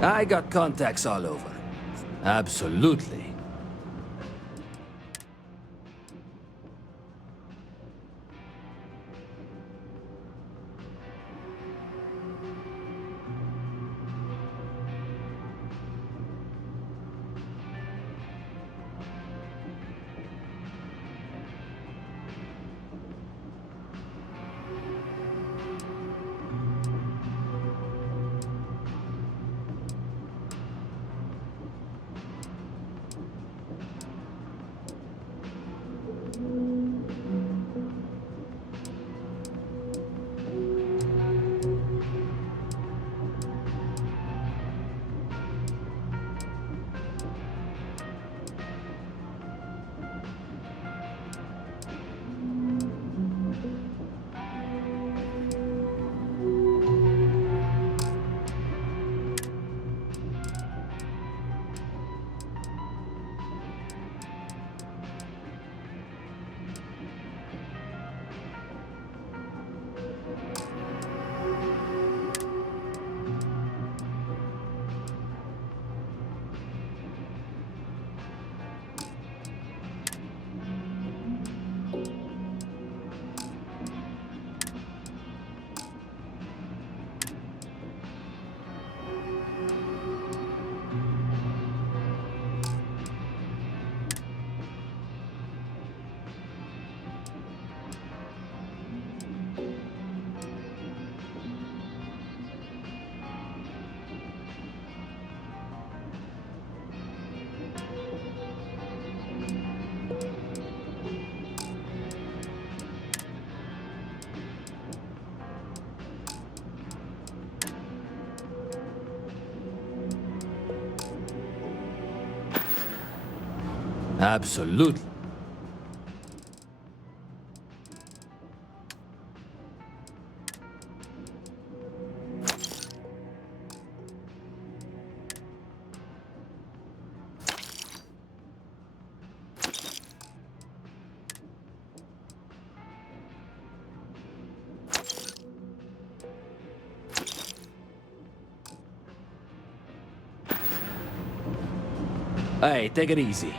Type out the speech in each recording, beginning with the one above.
I got contacts all over. Absolutely. Absolutely. Hey, take it easy.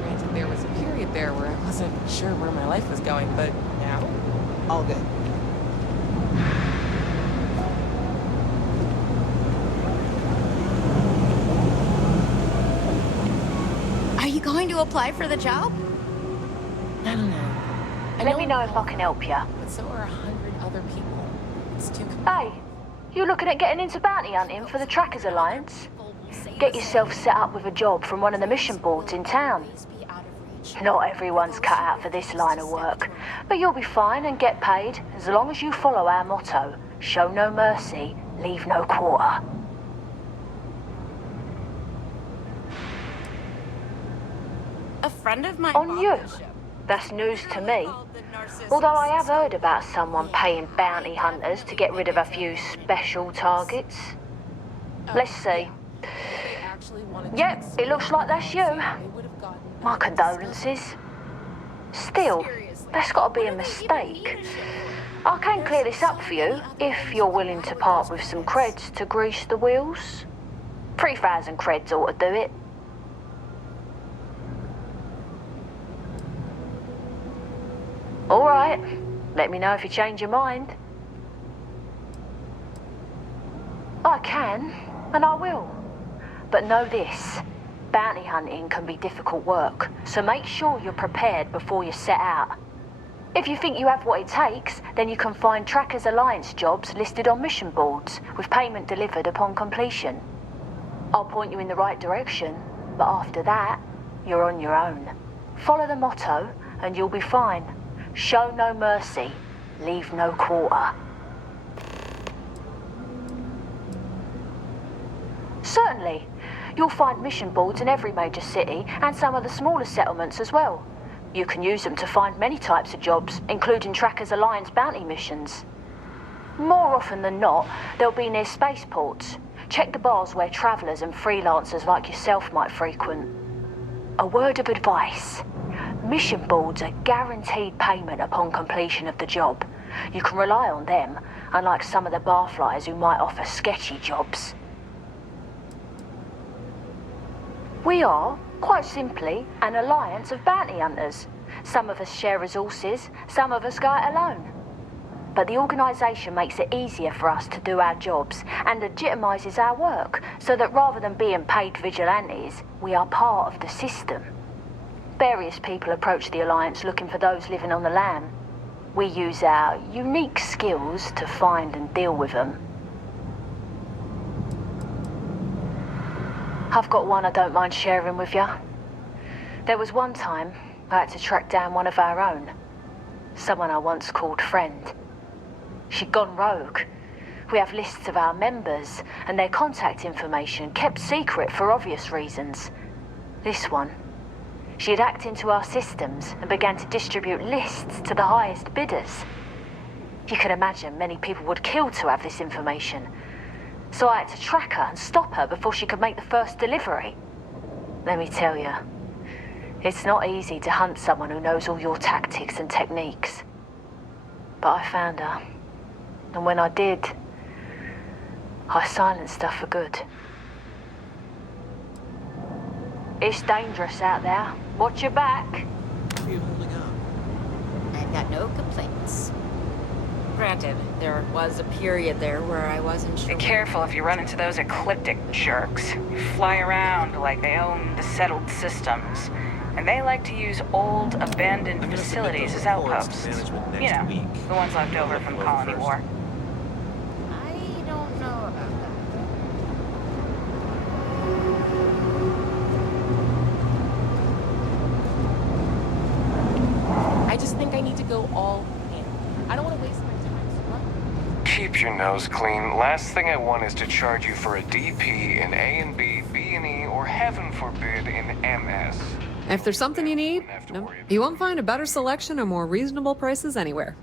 Granted, there was a period there where I wasn't sure where my life was going, but now, all good. Are you going to apply for the job? I don't know. Let me know if I can help you. But so are 100 other people. It's too Hey, you looking at getting into bounty hunting for the Trackers Alliance? Get yourself set up with a job from one of the mission boards in town. Not everyone's cut out for this line of work, but you'll be fine and get paid as long as you follow our motto, show no mercy, leave no quarter. A friend of mine. On you? That's news to me. Although I have heard about someone paying bounty hunters to get rid of a few special targets. Let's see. Yep, it looks like that's you. My condolences. Still, that's got to be a mistake. I can clear this up for you if you're willing to part with some creds to grease the wheels. 3,000 creds ought to do it. All right, let me know if you change your mind. I can, and I will. But know this, bounty hunting can be difficult work, so make sure you're prepared before you set out. If you think you have what it takes, then you can find Trackers Alliance jobs listed on mission boards, with payment delivered upon completion. I'll point you in the right direction, but after that, you're on your own. Follow the motto, and you'll be fine. Show no mercy, leave no quarter. Certainly. You'll find mission boards in every major city and some of the smaller settlements as well. You can use them to find many types of jobs, including Trackers Alliance bounty missions. More often than not, they'll be near spaceports. Check the bars where travellers and freelancers like yourself might frequent. A word of advice. Mission boards are guaranteed payment upon completion of the job, You can rely on them, unlike some of the barflies who might offer sketchy jobs. We are, quite simply, an alliance of bounty hunters. Some of us share resources, some of us go it alone. But the organisation makes it easier for us to do our jobs and legitimises our work, so that rather than being paid vigilantes, we are part of the system. Various people approach the Alliance looking for those living on the lam. We use our unique skills to find and deal with them. I've got one I don't mind sharing with you. There was one time I had to track down one of our own. Someone I once called friend. She'd gone rogue. We have lists of our members and their contact information kept secret for obvious reasons. This one, she had hacked into our systems and began to distribute lists to the highest bidders. You can imagine many people would kill to have this information. So I had to track her and stop her before she could make the first delivery. Let me tell you, it's not easy to hunt someone who knows all your tactics and techniques. But I found her. And when I did, I silenced her for good. It's dangerous out there. Watch your back. I've got no complaints. Granted, there was a period there where I wasn't sure. Be careful if you run into those ecliptic jerks. They fly around like they own the settled systems. And they like to use old, abandoned facilities as outposts. You know, the ones left over from the Colony War. I don't know about that. I just think I need to go all in. I don't want to waste my time so much. Keep your nose clean. Last thing I want is to charge you for a DP in A and B, B and E, or heaven forbid in MS. If there's something you need, you won't find a better selection or more reasonable prices anywhere.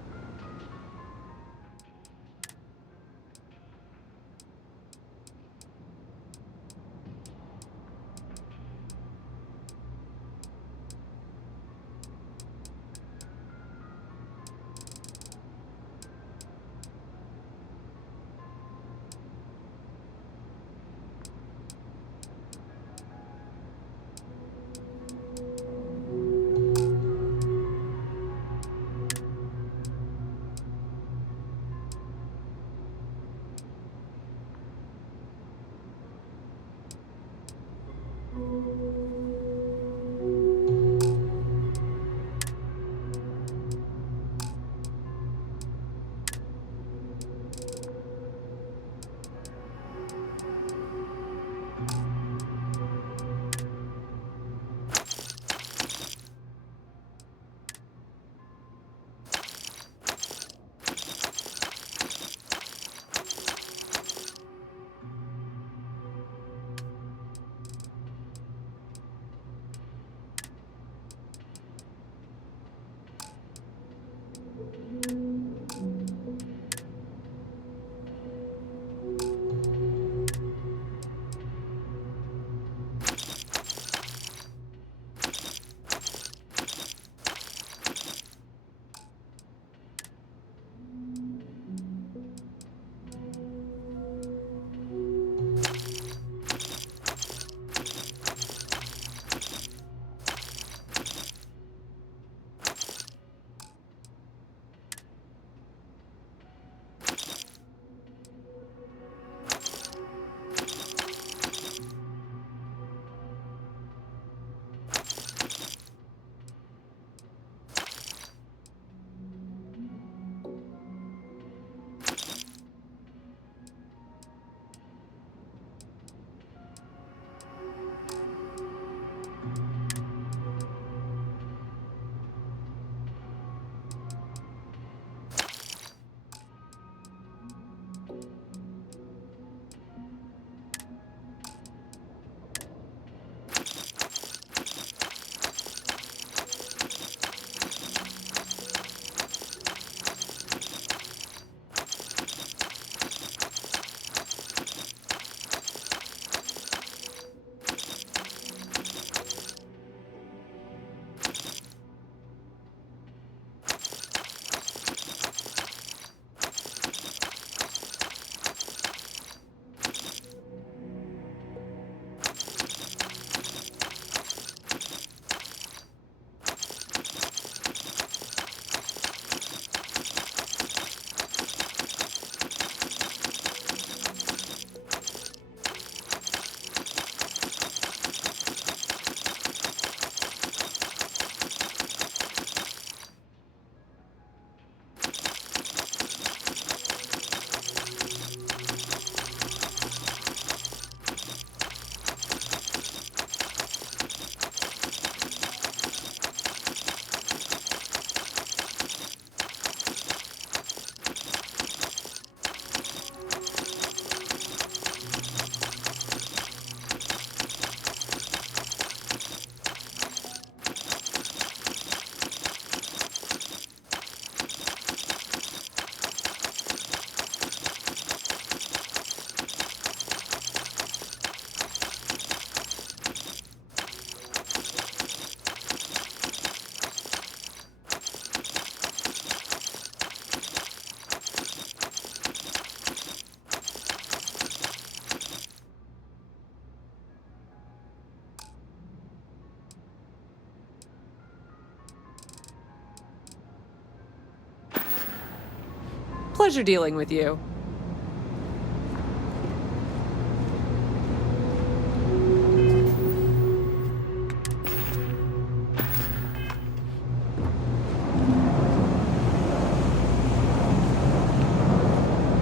Pleasure dealing with you.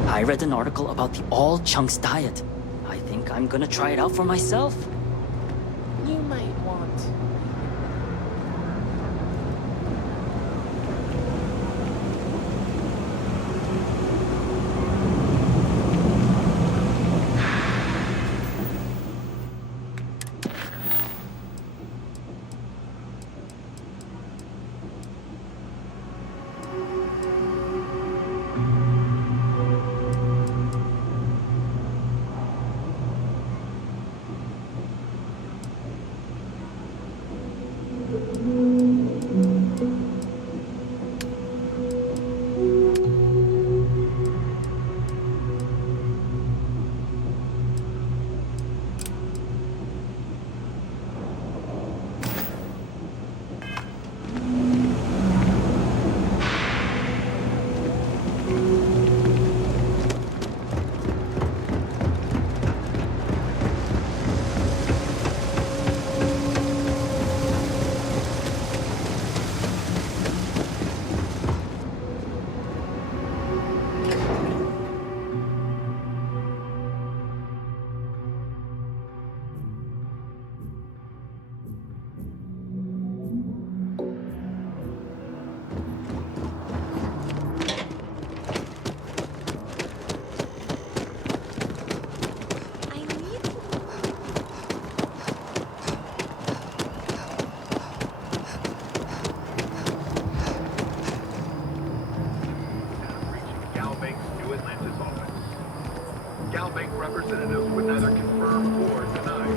I read an article about the all chunks diet. I think I'm gonna try it out for myself. You might want. Representatives would neither confirm or deny.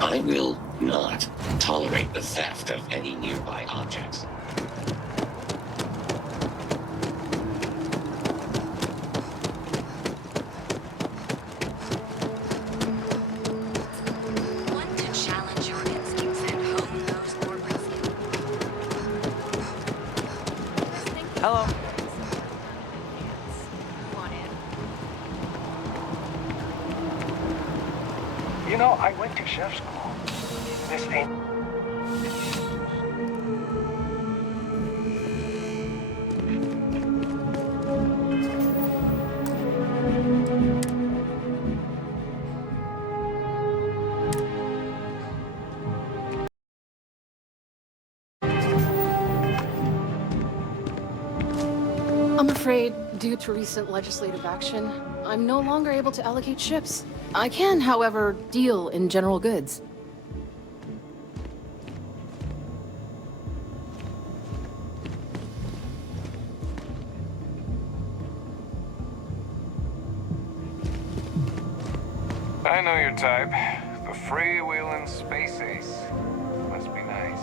I will not tolerate the theft of any nearby objects. Want to challenge your instincts and hone those corporate skills? Hello. Want in? You know, I went to chef school. This ain't... I'm afraid, due to recent legislative action, I'm no longer able to allocate ships. I can, however, deal in general goods. I know your type. The freewheeling space ace. Must be nice.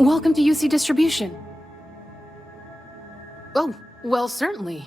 Welcome to UC Distribution. Oh, well, certainly.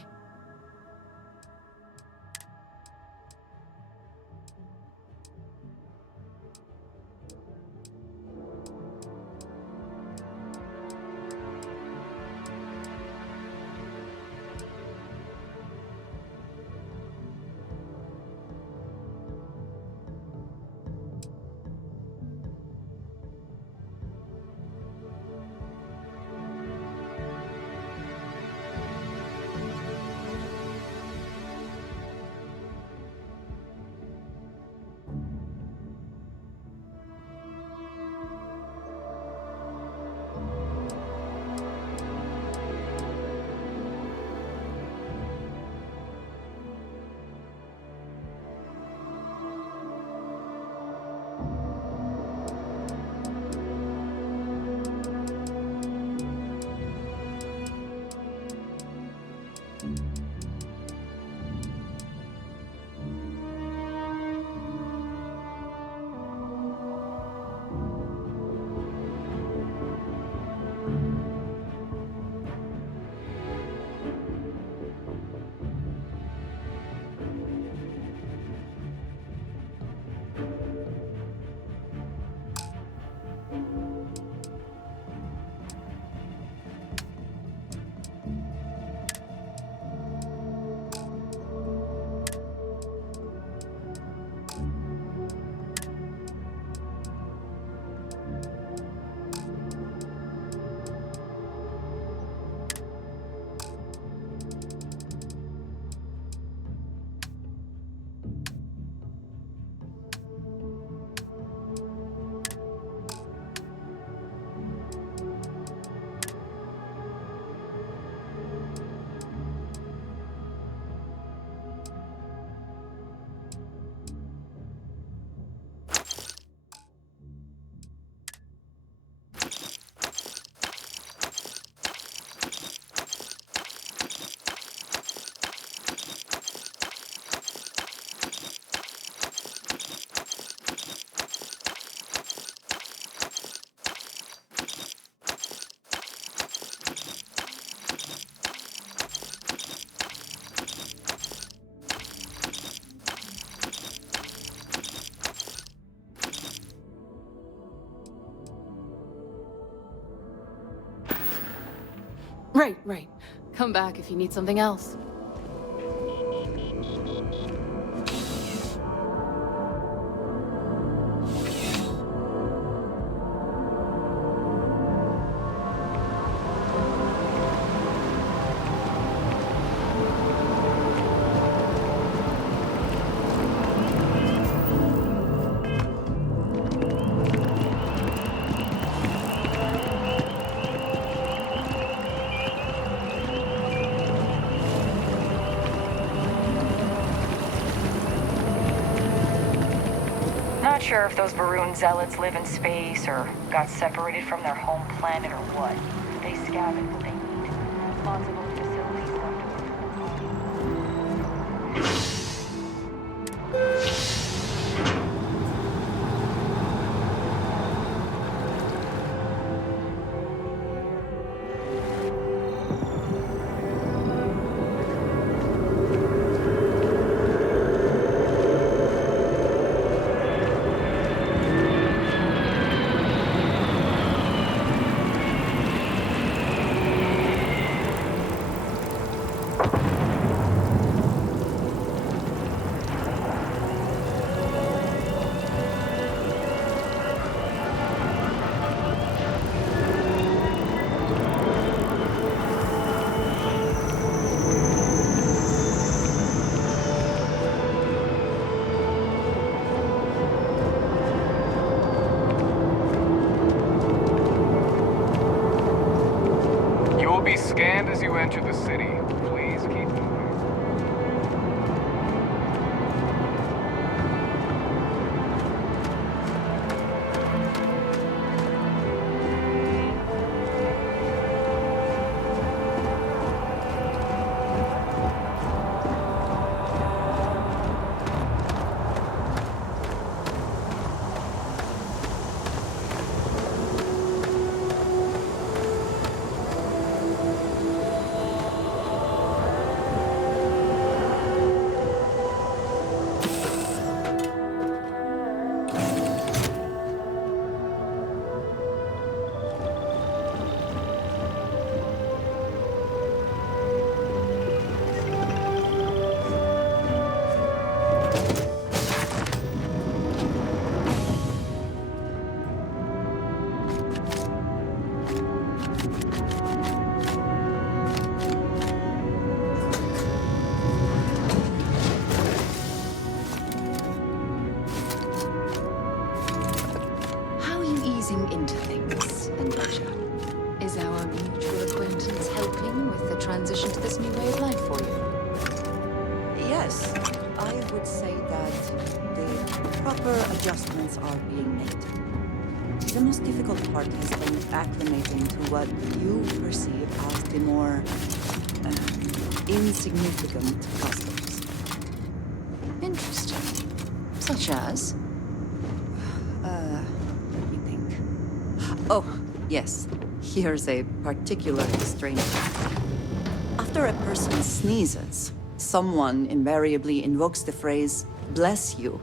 Right. Come back if you need something else. Not sure if those Varun zealots live in space or got separated from their home planet or what. They scavenge what they need. Lots of old facilities left. Be scanned as you enter the city. Please keep moving. Into things, Endoja. Is our mutual acquaintance helping with the transition to this new way of life for you? Yes, I would say that the proper adjustments are being made. The most difficult part has been acclimating to what you perceive as the more insignificant customs. Interesting. Such as? Oh, yes. Here's a particularly strange one. After a person sneezes, someone invariably invokes the phrase, "bless you."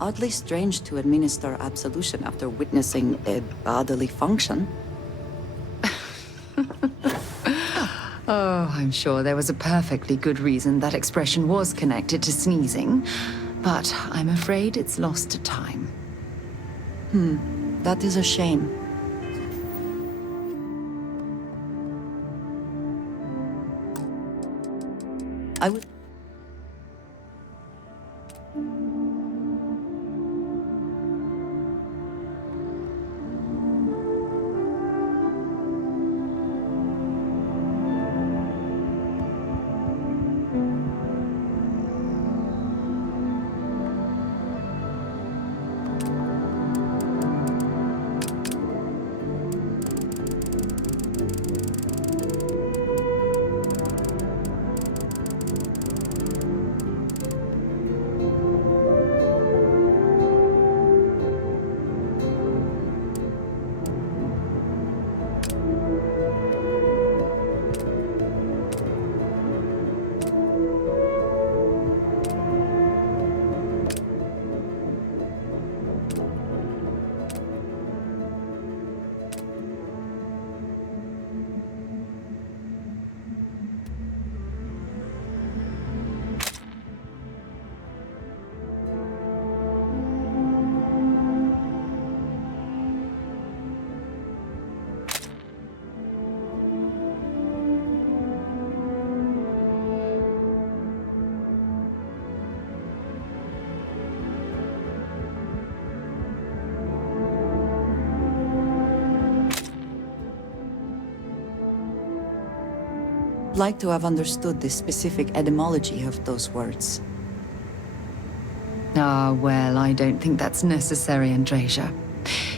Oddly strange to administer absolution after witnessing a bodily function. Oh, I'm sure there was a perfectly good reason that expression was connected to sneezing, but I'm afraid it's lost to time. That is a shame. I would... like to have understood the specific etymology of those words. Ah, well, I don't think that's necessary, Andrasia.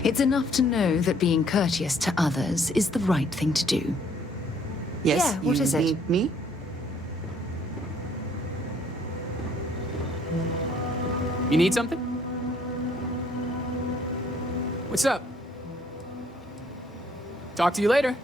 It's enough to know that being courteous to others is the right thing to do. Yes, Yeah, what is it? You need me? You need something? What's up? Talk to you later.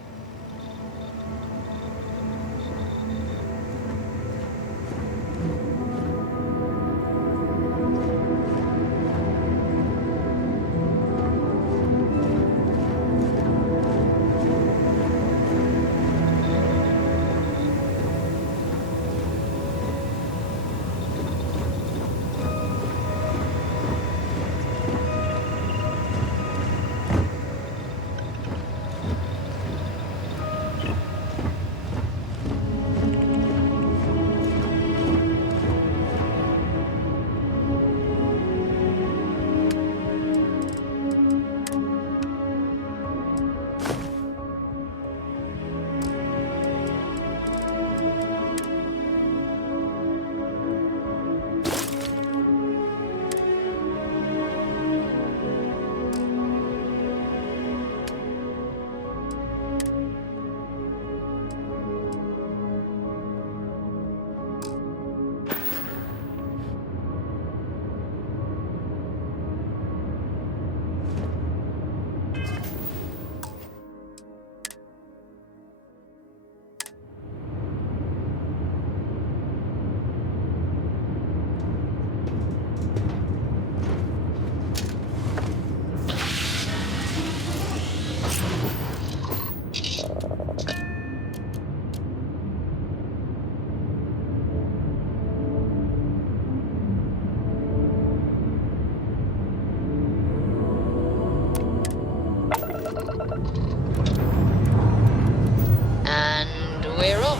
And we're off.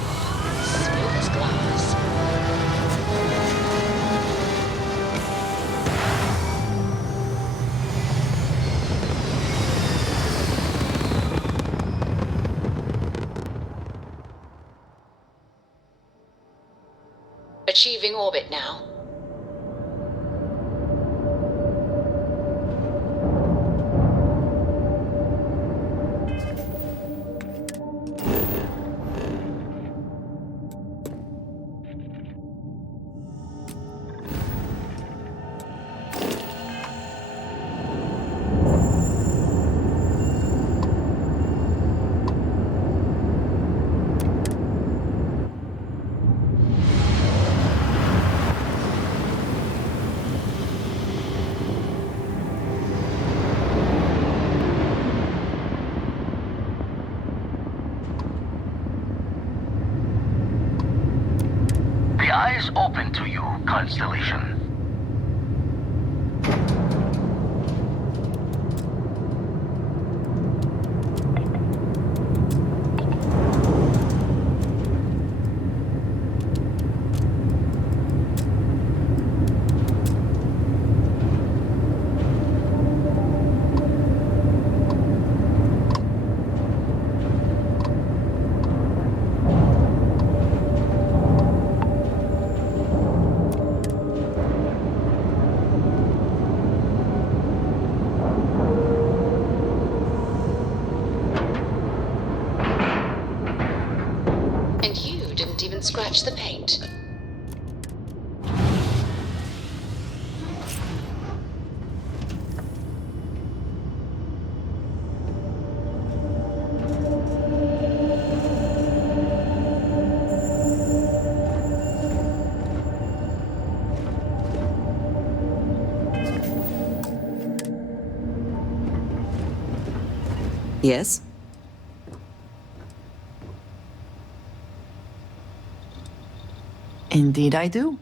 Smooth as glass. Achieving orbit now. The eye's open to you, Constellation. And you didn't even scratch the paint. Yes? Indeed I do.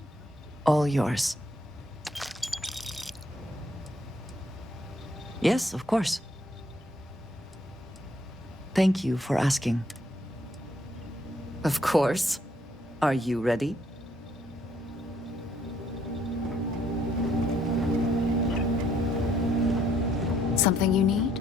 All yours. Yes, of course. Thank you for asking. Of course. Are you ready? Something you need?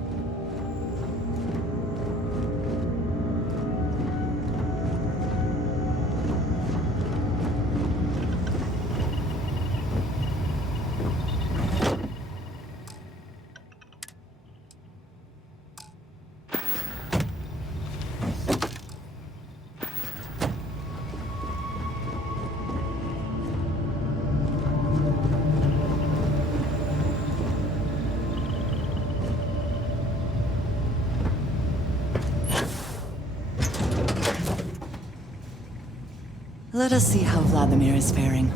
Let us see how Vladimir is faring.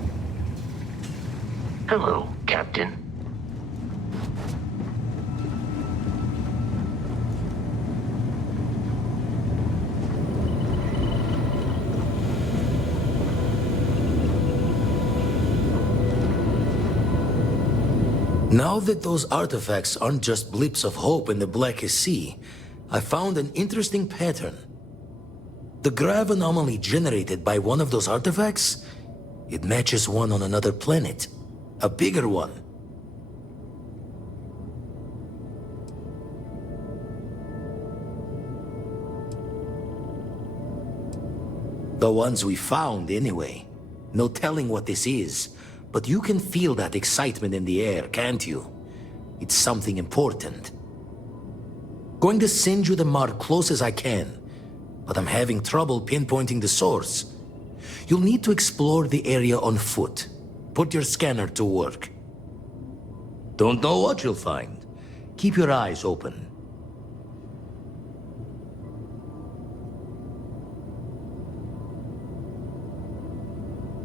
Hello, Captain. Now that those artifacts aren't just blips of hope in the Blackest Sea, I found an interesting pattern. The grav anomaly generated by one of those artifacts, it matches one on another planet. A bigger one. The ones we found, anyway. No telling what this is, but you can feel that excitement in the air, can't you? It's something important. Going to send you the mark close as I can, but I'm having trouble pinpointing the source. You'll need to explore the area on foot. Put your scanner to work. Don't know what you'll find. Keep your eyes open.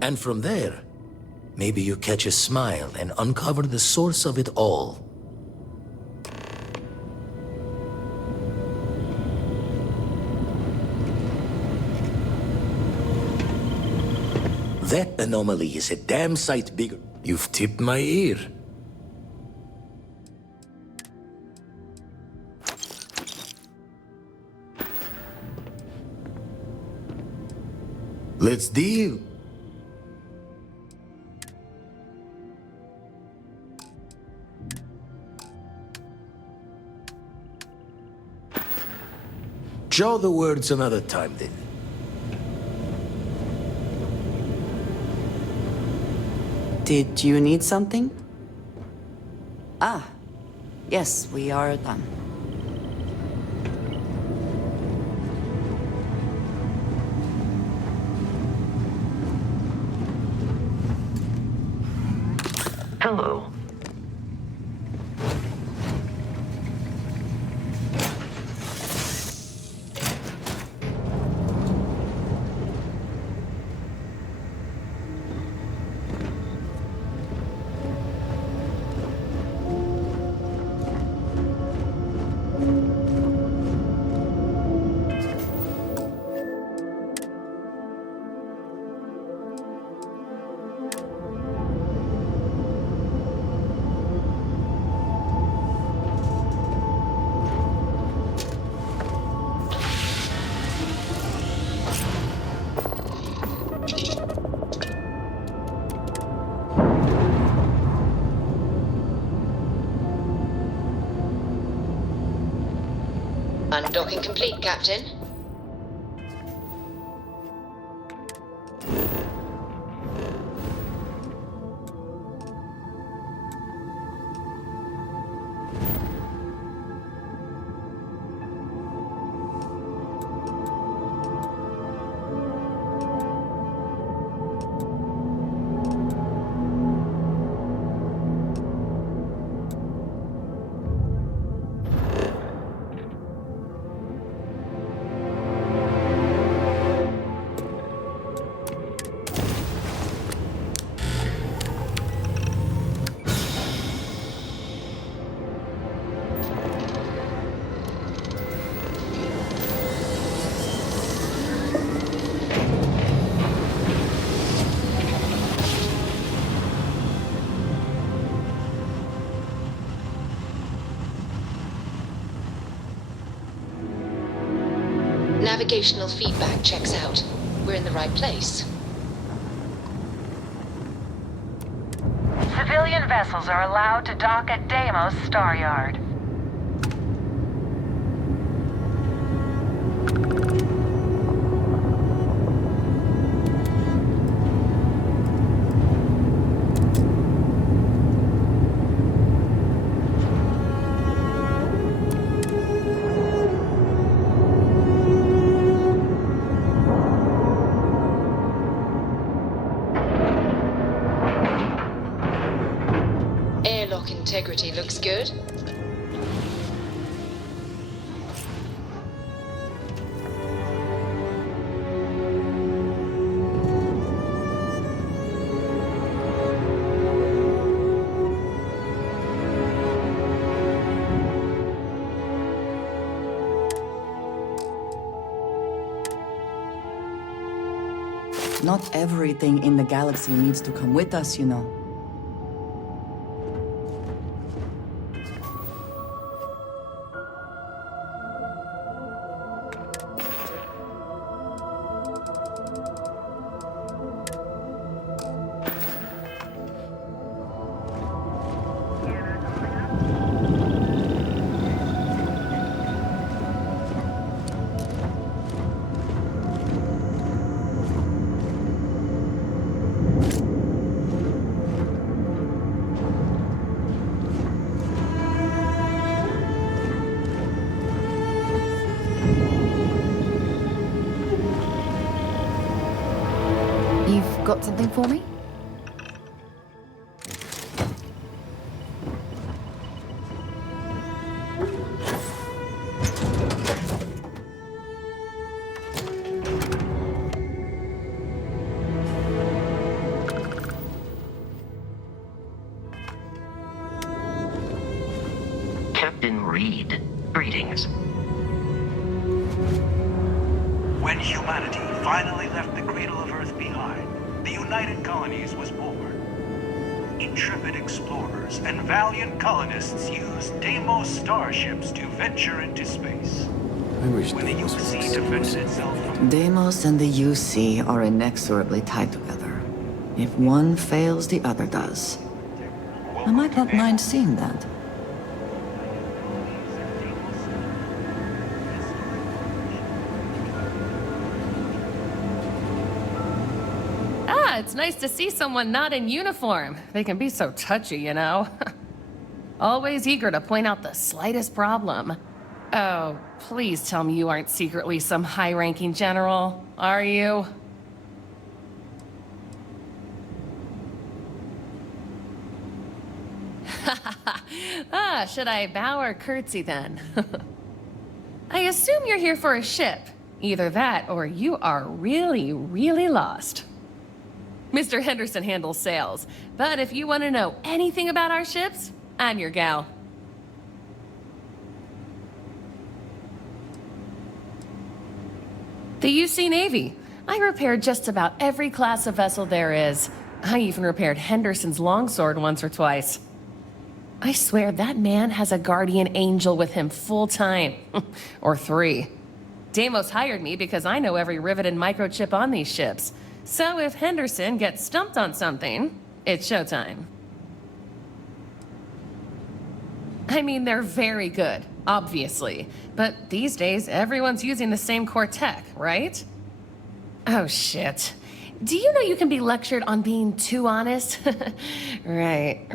And from there, maybe you catch a smile and uncover the source of it all. That anomaly is a damn sight bigger. You've tipped my ear. Let's deal. Jaw the words another time, then. Did you need something? Ah, yes, we are done. Hello. Undocking complete, Captain. Navigational feedback checks out. We're in the right place. Civilian vessels are allowed to dock at Deimos Star Yard. Airlock integrity looks good. Not everything in the galaxy needs to come with us, you know. You've got something for me? Captain Reed, greetings. When humanity finally left the cradle of Earth behind, the United Colonies was born. Intrepid explorers and valiant colonists used Deimos starships to venture into space. I wish When the UC defended itself from Deimos and the UC are inexorably tied together. If one fails, the other does. I might not mind seeing that. It's nice to see someone not in uniform. They can be so touchy, you know? Always eager to point out the slightest problem. Oh, please tell me you aren't secretly some high-ranking general, are you? Should I bow or curtsy then? I assume you're here for a ship. Either that or you are really, really lost. Mr. Henderson handles sales, but if you want to know anything about our ships, I'm your gal. The UC Navy. I repaired just about every class of vessel there is. I even repaired Henderson's longsword once or twice. I swear that man has a guardian angel with him full time. Or 3. Deimos hired me because I know every rivet and microchip on these ships. So if Henderson gets stumped on something, it's showtime. I mean, they're very good, obviously. But these days, everyone's using the same core tech, right? Oh, shit. Do you know you can be lectured on being too honest? Right.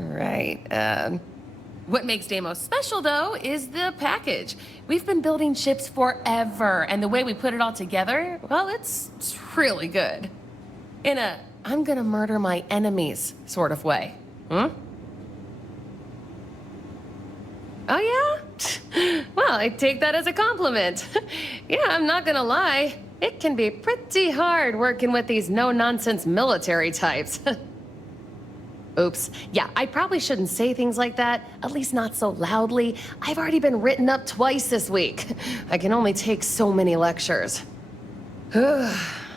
What makes Deimos special, though, is the package. We've been building ships forever, and the way we put it all together, well, it's really good. In a, I'm gonna murder my enemies sort of way. Oh, yeah? Well, I take that as a compliment. Yeah, I'm not gonna lie. It can be pretty hard working with these no-nonsense military types. Oops. Yeah, I probably shouldn't say things like that, at least not so loudly. I've already been written up twice this week. I can only take so many lectures.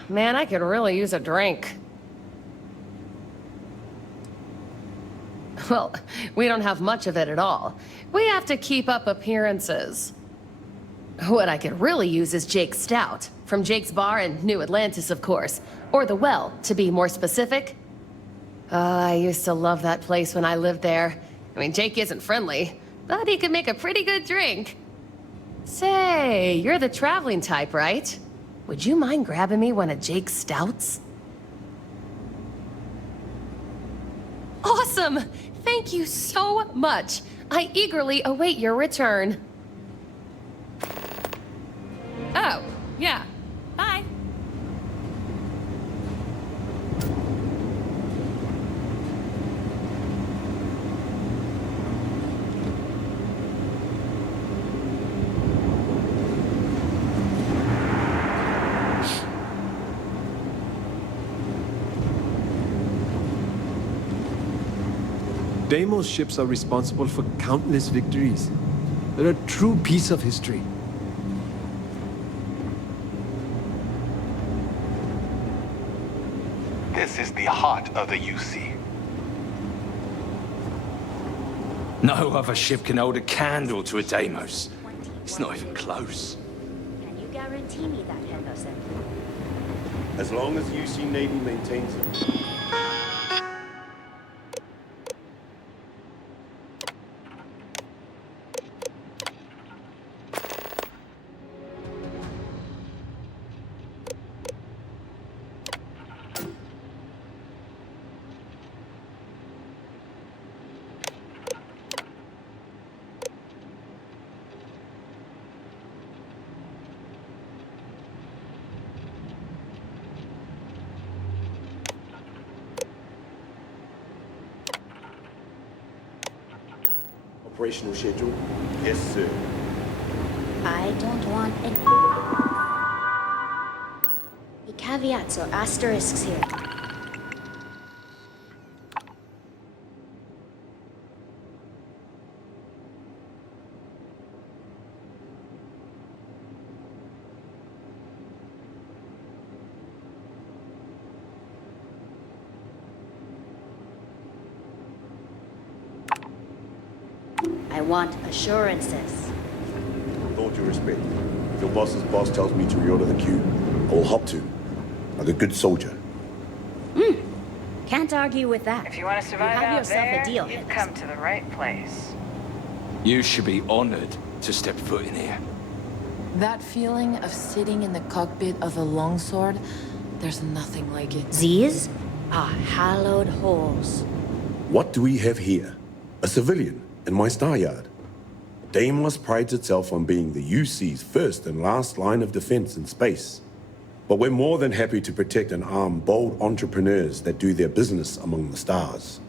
Man, I could really use a drink. Well, we don't have much of it at all. We have to keep up appearances. What I could really use is Jake's Stout, from Jake's Bar in New Atlantis, of course. Or the Well, to be more specific. I used to love that place when I lived there. I mean, Jake isn't friendly, but he could make a pretty good drink. Say, you're the traveling type, right? Would you mind grabbing me one of Jake's Stouts? Awesome! Thank you so much. I eagerly await your return. Oh, yeah. Bye. Deimos ships are responsible for countless victories. They're a true piece of history. of the UC. No other ship can hold a candle to a Deimos. It's not even close. Can you guarantee me that, Henderson? As long as UC Navy maintains it. Operational schedule? Yes, sir. I don't want any caveats or asterisks here. I want assurances. With all due respect, if your boss's boss tells me to reorder the queue, I will hop to, like a good soldier. Can't argue with that. If you want to survive have out yourself there, a deal, you've come to the right place. You should be honored to step foot in here. That feeling of sitting in the cockpit of a longsword, there's nothing like it. These are hallowed halls. What do we have here? A civilian in my star yard. Deimos prides itself on being the UC's first and last line of defense in space. But we're more than happy to protect and arm bold entrepreneurs that do their business among the stars.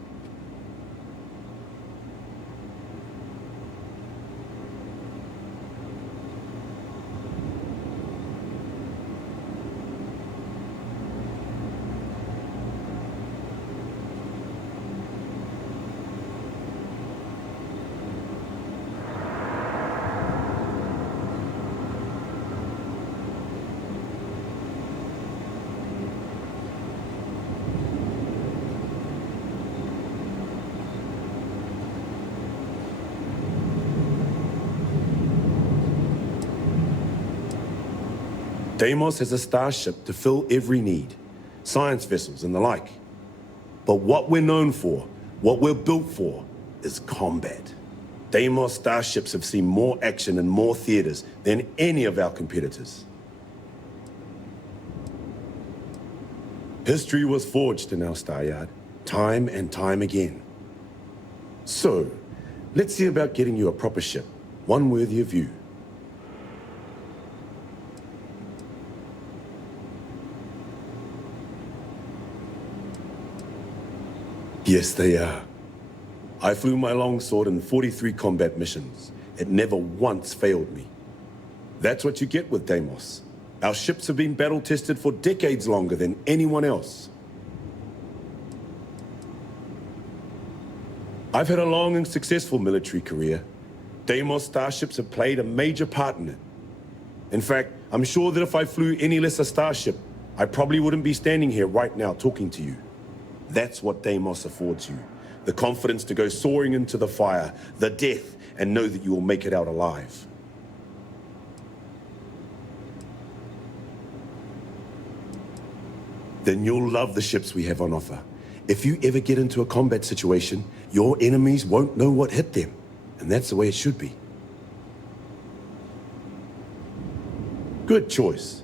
Deimos has a starship to fill every need, science vessels and the like. But what we're known for, what we're built for, is combat. Deimos starships have seen more action in more theaters than any of our competitors. History was forged in our star yard, time and time again. So, let's see about getting you a proper ship, one worthy of you. Yes, they are. I flew my longsword in 43 combat missions. It never once failed me. That's what you get with Deimos. Our ships have been battle-tested for decades longer than anyone else. I've had a long and successful military career. Deimos starships have played a major part in it. In fact, I'm sure that if I flew any lesser starship, I probably wouldn't be standing here right now talking to you. That's what Deimos affords you. The confidence to go soaring into the fire, the death, and know that you will make it out alive. Then you'll love the ships we have on offer. If you ever get into a combat situation, your enemies won't know what hit them. And that's the way it should be. Good choice.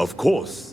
Of course.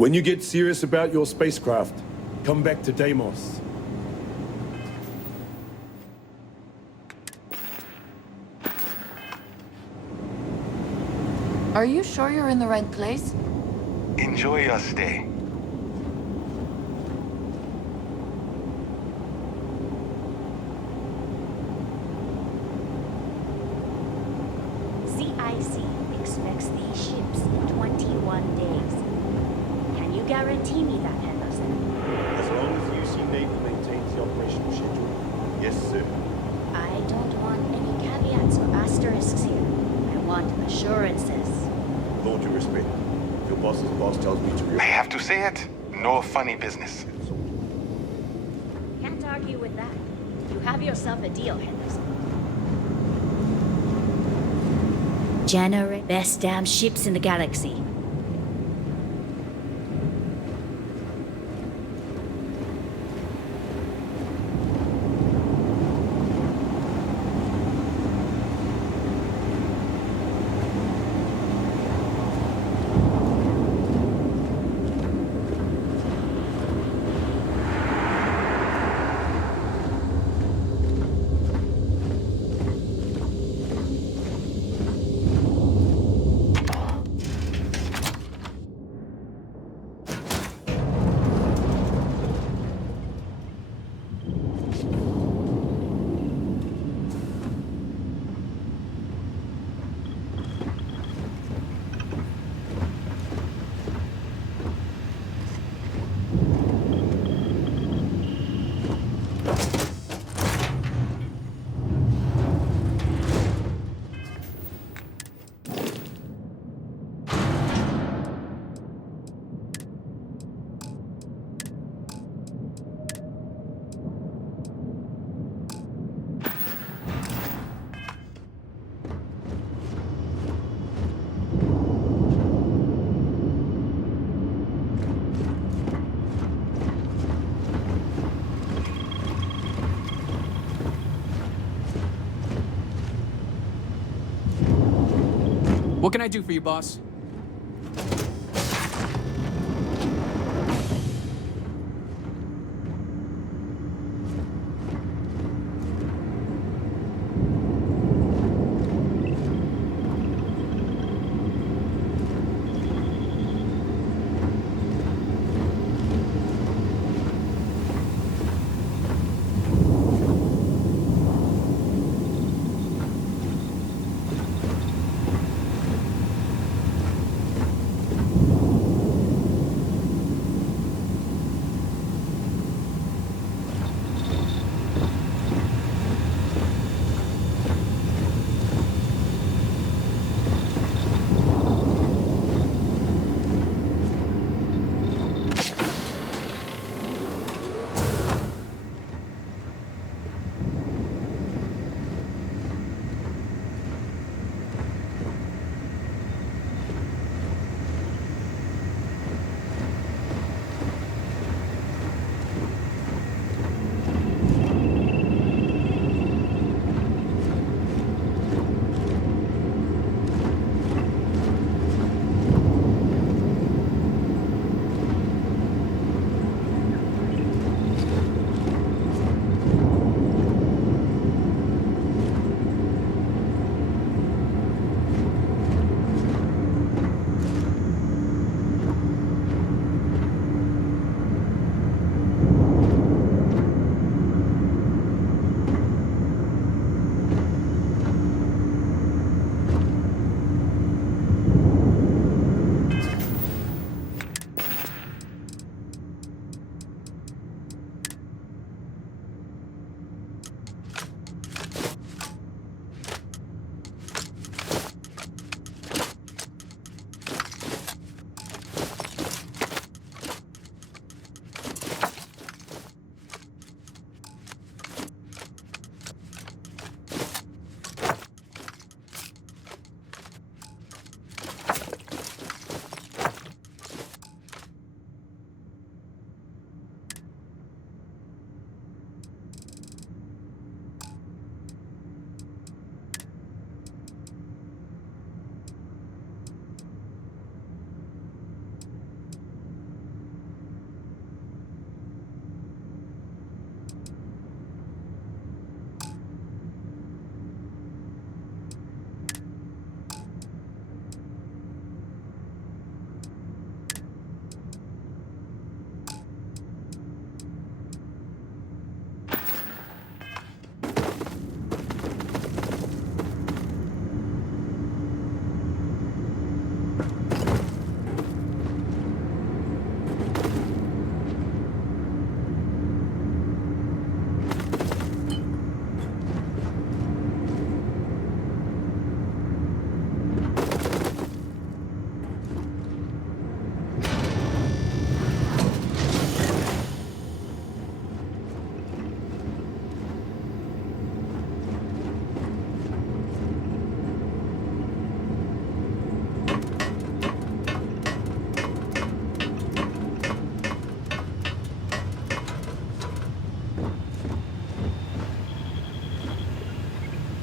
When you get serious about your spacecraft, come back to Deimos. Are you sure you're in the right place? Enjoy your stay. CIC expects these ships in 21 days. Can you guarantee me that, Henderson? As long as UC Navy maintains the operational schedule, yes, sir. I don't want any caveats or asterisks here. I want assurances. With all due respect, your boss's boss tells me to... I have to say it. No funny business. Can't argue with that. You have yourself a deal, Henderson. Generate best damn ships in the galaxy. What can I do for you, boss?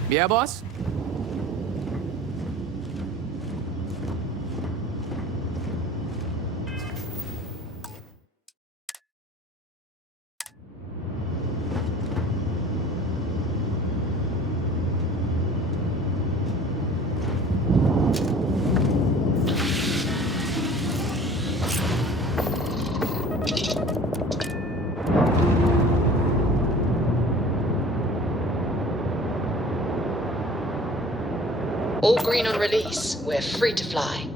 Yeah, boss? All green on release. We're free to fly.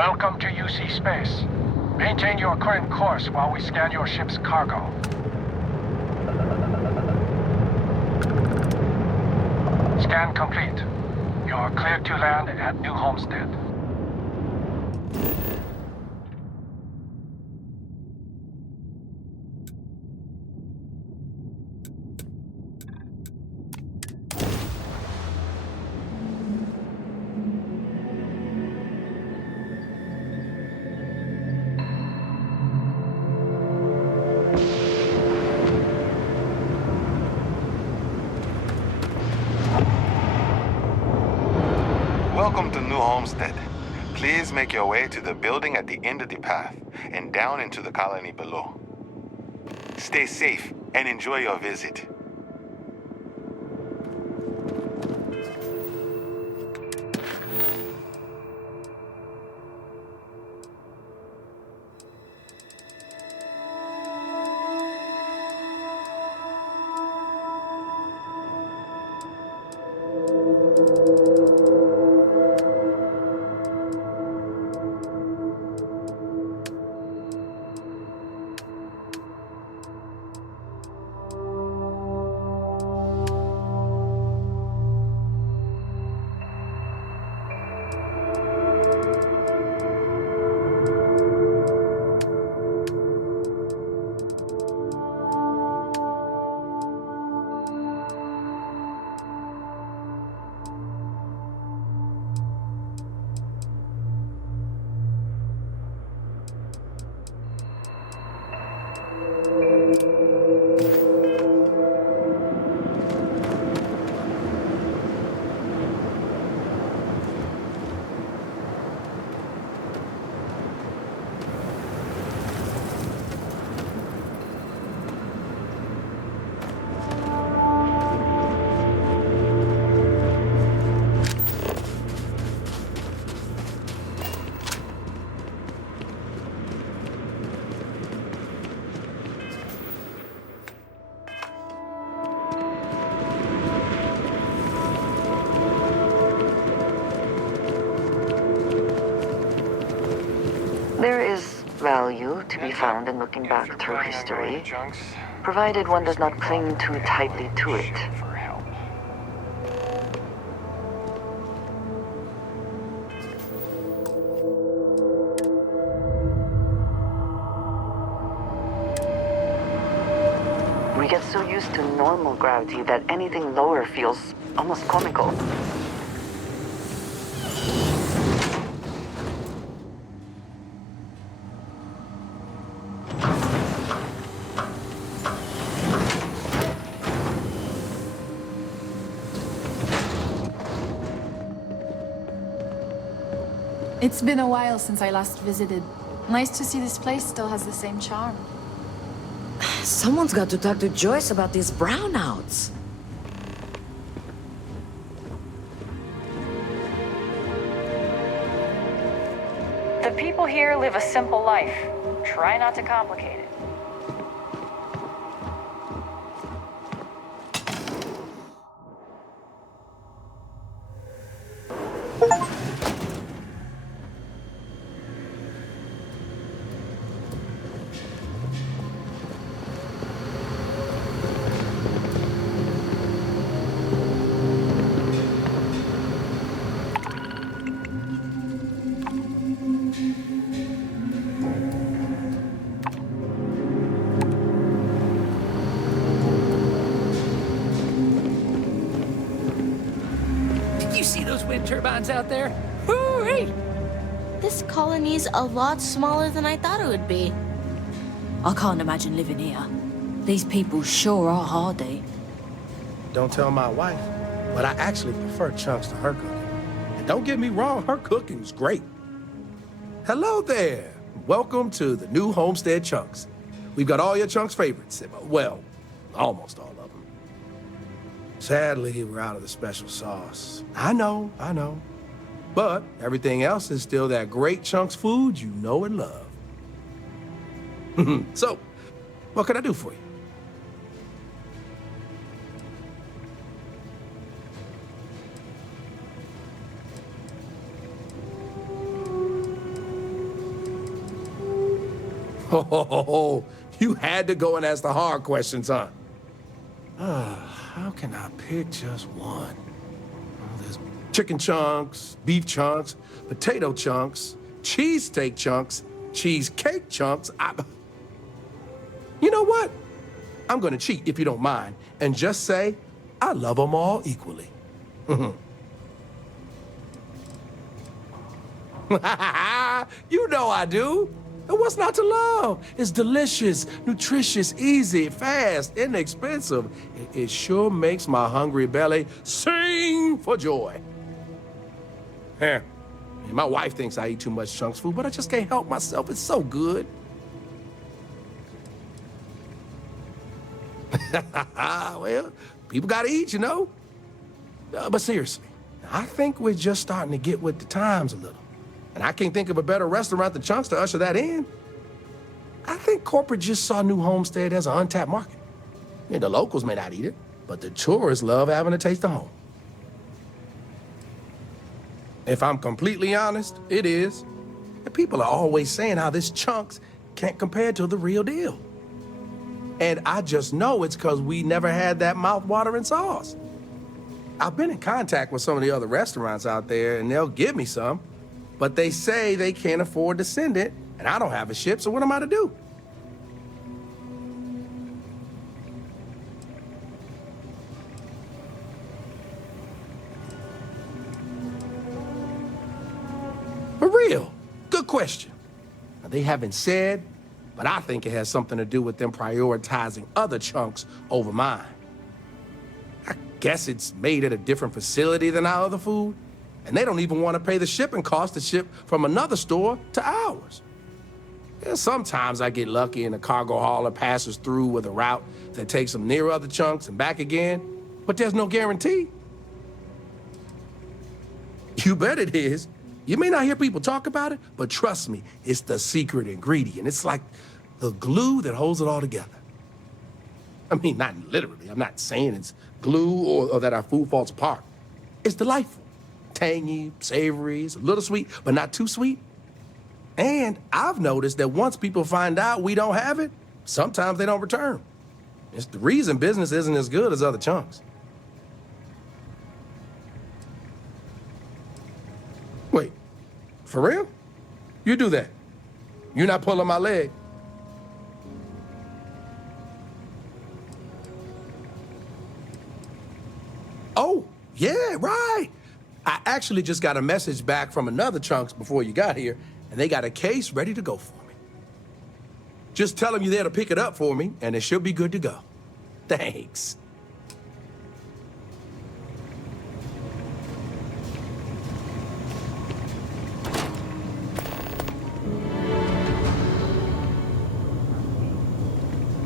Welcome to UC Space. Maintain your current course while we scan your ship's cargo. Scan complete. You're cleared to land at New Homestead. Welcome to New Homestead. Please make your way to the building at the end of the path and down into the colony below. Stay safe and enjoy your visit. There is value to be found in looking back through history, provided one does not cling too tightly to it. We get so used to normal gravity that anything lower feels almost comical. It's been a while since I last visited. Nice to see this place still has the same charm. Someone's got to talk to Joyce about these brownouts. The people here live a simple life. Try not to complicate it. You see those wind turbines out there? Hooray! This colony's a lot smaller than I thought it would be. I can't imagine living here. These people sure are hardy. Don't tell my wife, but I actually prefer Chunks to her cooking. And don't get me wrong, her cooking's great. Hello there. Welcome to the new Homestead Chunks. We've got all your Chunks' favorites. Well, almost all of them. Sadly, we're out of the special sauce. I know. But everything else is still that great Chunks food you know and love. So, what can I do for you? Oh, you had to go and ask the hard questions, huh? How can I pick just one? There's chicken chunks, beef chunks, potato chunks, cheesesteak chunks, cheesecake chunks. You know what? I'm gonna cheat if you don't mind and just say I love them all equally. You know I do. And what's not to love? It's delicious, nutritious, easy, fast, inexpensive. It sure makes my hungry belly sing for joy. Yeah. My wife thinks I eat too much chunks food, but I just can't help myself. It's so good. Well, people gotta eat, you know? But seriously, I think we're just starting to get with the times a little. And I can't think of a better restaurant than Chunks to usher that in. I think corporate just saw New Homestead as an untapped market. Yeah, the locals may not eat it, but the tourists love having a taste of home. If I'm completely honest, it is. And people are always saying how this Chunks can't compare to the real deal. And I just know it's because we never had that mouth-watering sauce. I've been in contact with some of the other restaurants out there, and they'll give me some, but they say they can't afford to send it, and I don't have a ship, so what am I to do? For real, good question. Now, they haven't said, but I think it has something to do with them prioritizing other chunks over mine. I guess it's made at a different facility than our other food, and they don't even want to pay the shipping cost to ship from another store to ours. Yeah, sometimes I get lucky and a cargo hauler passes through with a route that takes them near other chunks and back again, but there's no guarantee. You bet it is. You may not hear people talk about it, but trust me, it's the secret ingredient. It's like the glue that holds it all together. I mean, not literally. I'm not saying it's glue or that our food falls apart. It's delightful. Tangy, savory, it's a little sweet, but not too sweet. And I've noticed that once people find out we don't have it, sometimes they don't return. It's the reason business isn't as good as other chunks. Wait, for real? You do that? You're not pulling my leg? Oh, yeah, right. I actually just got a message back from another Chunks before you got here, and they got a case ready to go for me. Just tell them you're there to pick it up for me, and it should be good to go. Thanks.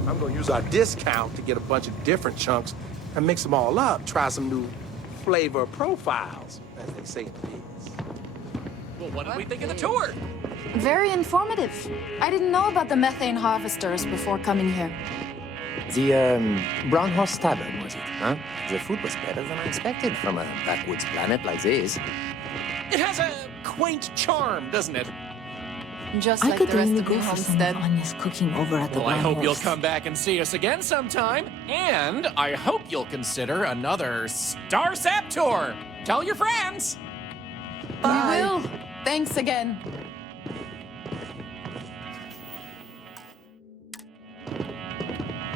I'm gonna use our discount to get a bunch of different chunks and mix them all up, try some new flavor profiles, as they say in the biz. Well, what did we think of the tour? Very informative. I didn't know about the methane harvesters before coming here. The, Brown Horse Tavern, was it, huh? The food was better than I expected from a backwoods planet like this. It has a quaint charm, doesn't it? Just like the rest of New Homestead. Cooking over at the Well, I hope you'll Horse. come back and see us again sometime. And I hope you'll consider another Star Sap tour. Tell your friends. Bye. We will. Thanks again.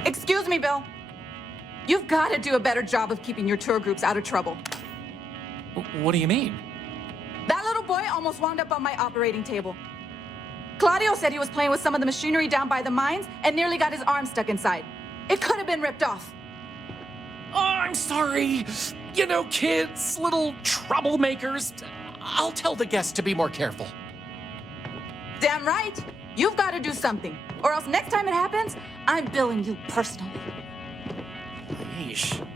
Excuse me, Bill. You've got to do a better job of keeping your tour groups out of trouble. What do you mean? That little boy almost wound up on my operating table. Claudio said he was playing with some of the machinery down by the mines and nearly got his arm stuck inside. It could have been ripped off. Oh, I'm sorry. You know, kids, little troublemakers. I'll tell the guests to be more careful. Damn right. You've got to do something. Or else next time it happens, I'm billing you personally. Yeesh.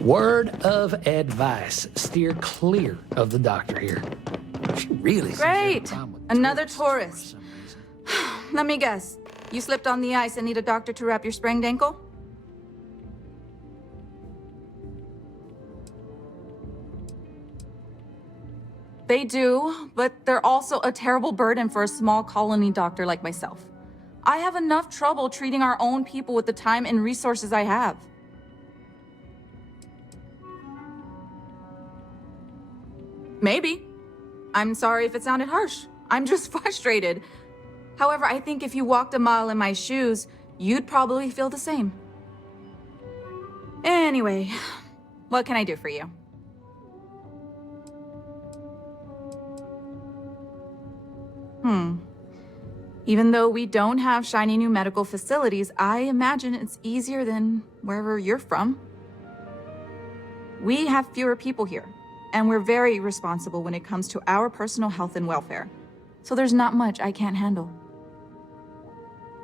Word of advice. Steer clear of the doctor here. She really Great. Another tourist. Let me guess. You slipped on the ice and need a doctor to wrap your sprained ankle? They do, but they're also a terrible burden for a small colony doctor like myself. I have enough trouble treating our own people with the time and resources I have. Maybe. I'm sorry if it sounded harsh. I'm just frustrated. However, I think if you walked a mile in my shoes, you'd probably feel the same. Anyway, what can I do for you? Even though we don't have shiny new medical facilities, I imagine it's easier than wherever you're from. We have fewer people here, and we're very responsible when it comes to our personal health and welfare. So there's not much I can't handle.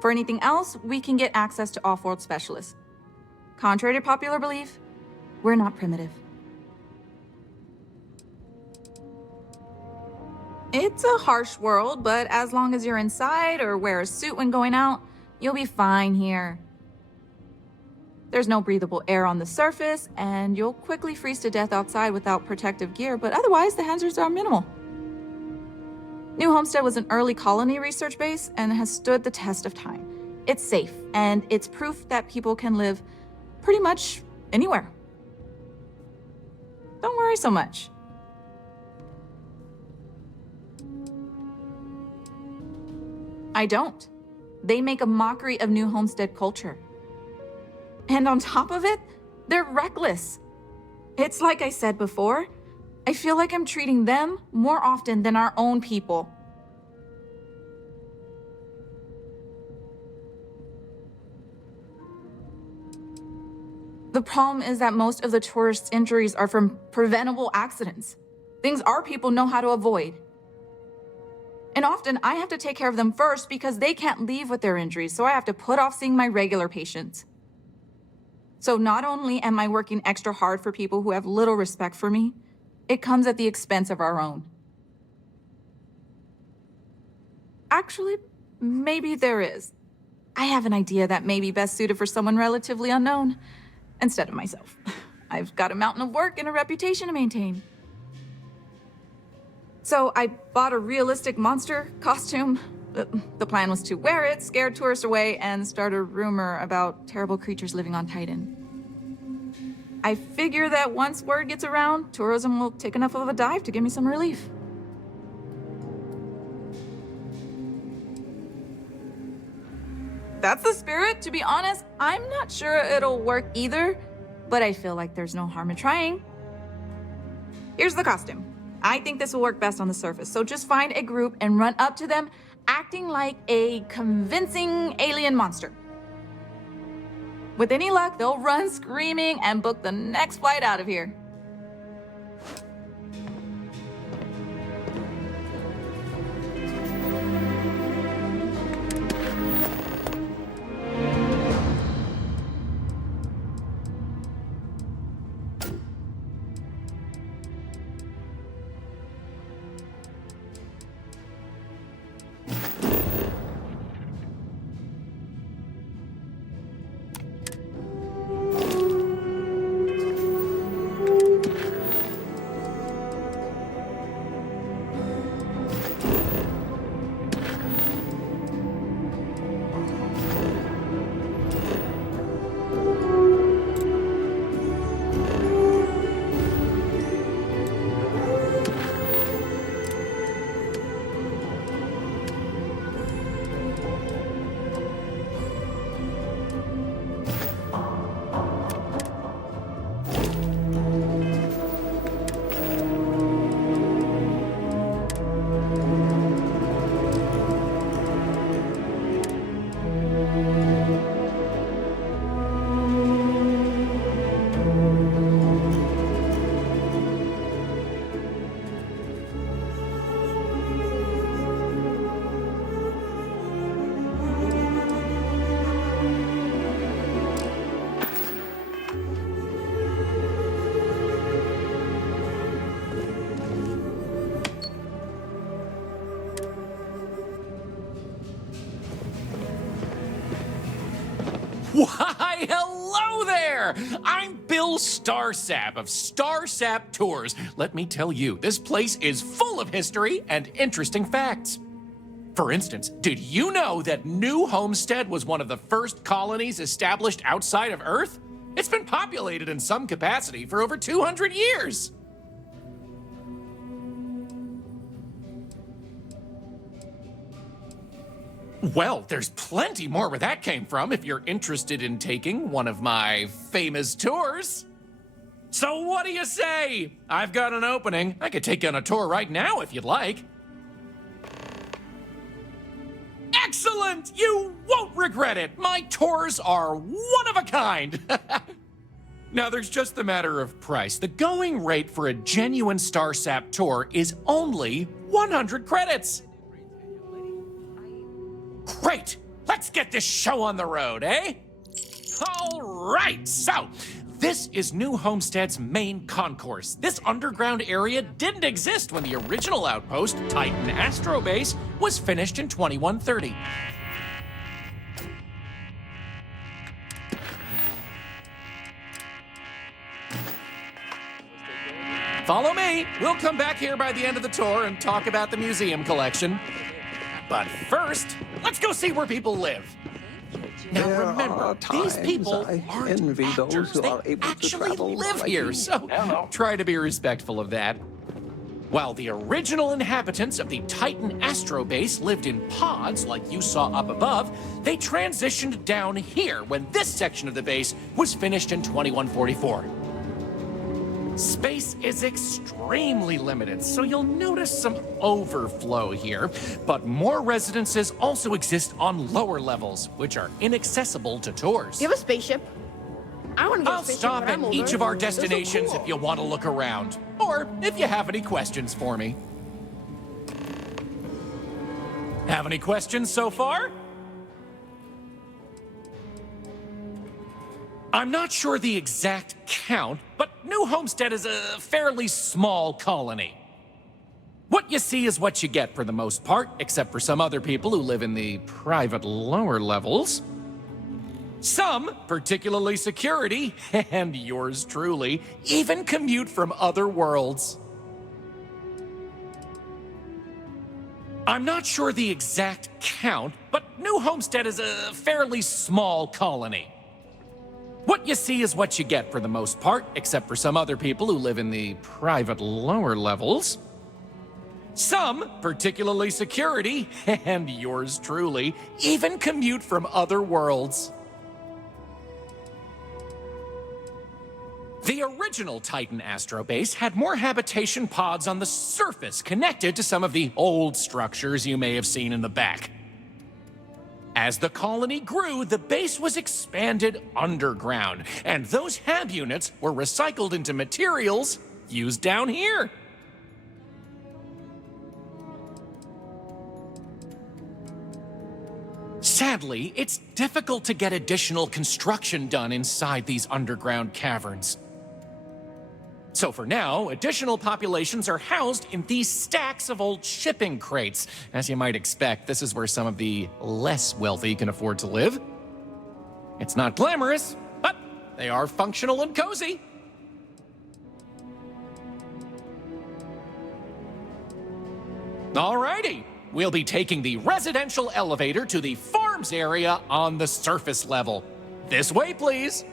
For anything else, we can get access to off-world specialists. Contrary to popular belief, we're not primitive. It's a harsh world, but as long as you're inside or wear a suit when going out, you'll be fine here. There's no breathable air on the surface, and you'll quickly freeze to death outside without protective gear, but otherwise the hazards are minimal. New Homestead was an early colony research base and has stood the test of time. It's safe, and it's proof that people can live pretty much anywhere. Don't worry so much. I don't. They make a mockery of New Homestead culture. And on top of it, they're reckless. It's like I said before, I feel like I'm treating them more often than our own people. The problem is that most of the tourists' injuries are from preventable accidents, things our people know how to avoid. And often I have to take care of them first because they can't leave with their injuries, so I have to put off seeing my regular patients. So not only am I working extra hard for people who have little respect for me, it comes at the expense of our own. Actually, maybe there is. I have an idea that may be best suited for someone relatively unknown, instead of myself. I've got a mountain of work and a reputation to maintain. So I bought a realistic monster costume. The plan was to wear it, scare tourists away, and start a rumor about terrible creatures living on Titan. I figure that once word gets around, tourism will take enough of a dive to give me some relief. That's the spirit. To be honest, I'm not sure it'll work either, but I feel like there's no harm in trying. Here's the costume. I think this will work best on the surface, so just find a group and run up to them, acting like a convincing alien monster. With any luck, they'll run screaming and book the next flight out of here. Why, hello there! I'm Bill Starsap of Starsap Tours. Let me tell you, this place is full of history and interesting facts. For instance, did you know that New Homestead was one of the first colonies established outside of Earth? It's been populated in some capacity for over 200 years. Well, there's plenty more where that came from if you're interested in taking one of my famous tours. So what do you say? I've got an opening. I could take you on a tour right now if you'd like. Excellent! You won't regret it. My tours are one of a kind. Now, there's just the matter of price. The going rate for a genuine Starsap tour is only 100 credits. Great! Let's get this show on the road, eh? All right, so this is New Homestead's main concourse. This underground area didn't exist when the original outpost, Titan Astrobase, was finished in 2130. Follow me. We'll come back here by the end of the tour and talk about the museum collection. But first, let's go see where people live. Now remember, these people aren't actors. They actually live here, so try to be respectful of that. While the original inhabitants of the Titan Astrobase lived in pods like you saw up above, they transitioned down here when this section of the base was finished in 2144. Space is extremely limited, so you'll notice some overflow here. But more residences also exist on lower levels, which are inaccessible to tours. You have a spaceship? I want to get I'll a spaceship stop when at I'm older. each of our Those are destinations cool. if you want to look around, or if you have any questions for me. Have any questions so far? I'm not sure the exact count, but New Homestead is a fairly small colony. What you see is what you get for the most part, except for some other people who live in the private lower levels. Some, particularly security, and yours truly, even commute from other worlds. I'm not sure the exact count, but New Homestead is a fairly small colony. What you see is what you get for the most part, except for some other people who live in the private lower levels. Some, particularly security, and yours truly, even commute from other worlds. The original Titan Astrobase had more habitation pods on the surface connected to some of the old structures you may have seen in the back. As the colony grew, the base was expanded underground, and those hab units were recycled into materials used down here. Sadly, it's difficult to get additional construction done inside these underground caverns. So for now, additional populations are housed in these stacks of old shipping crates. As you might expect, this is where some of the less wealthy can afford to live. It's not glamorous, but they are functional and cozy. Alrighty, we'll be taking the residential elevator to the farms area on the surface level. This way, please.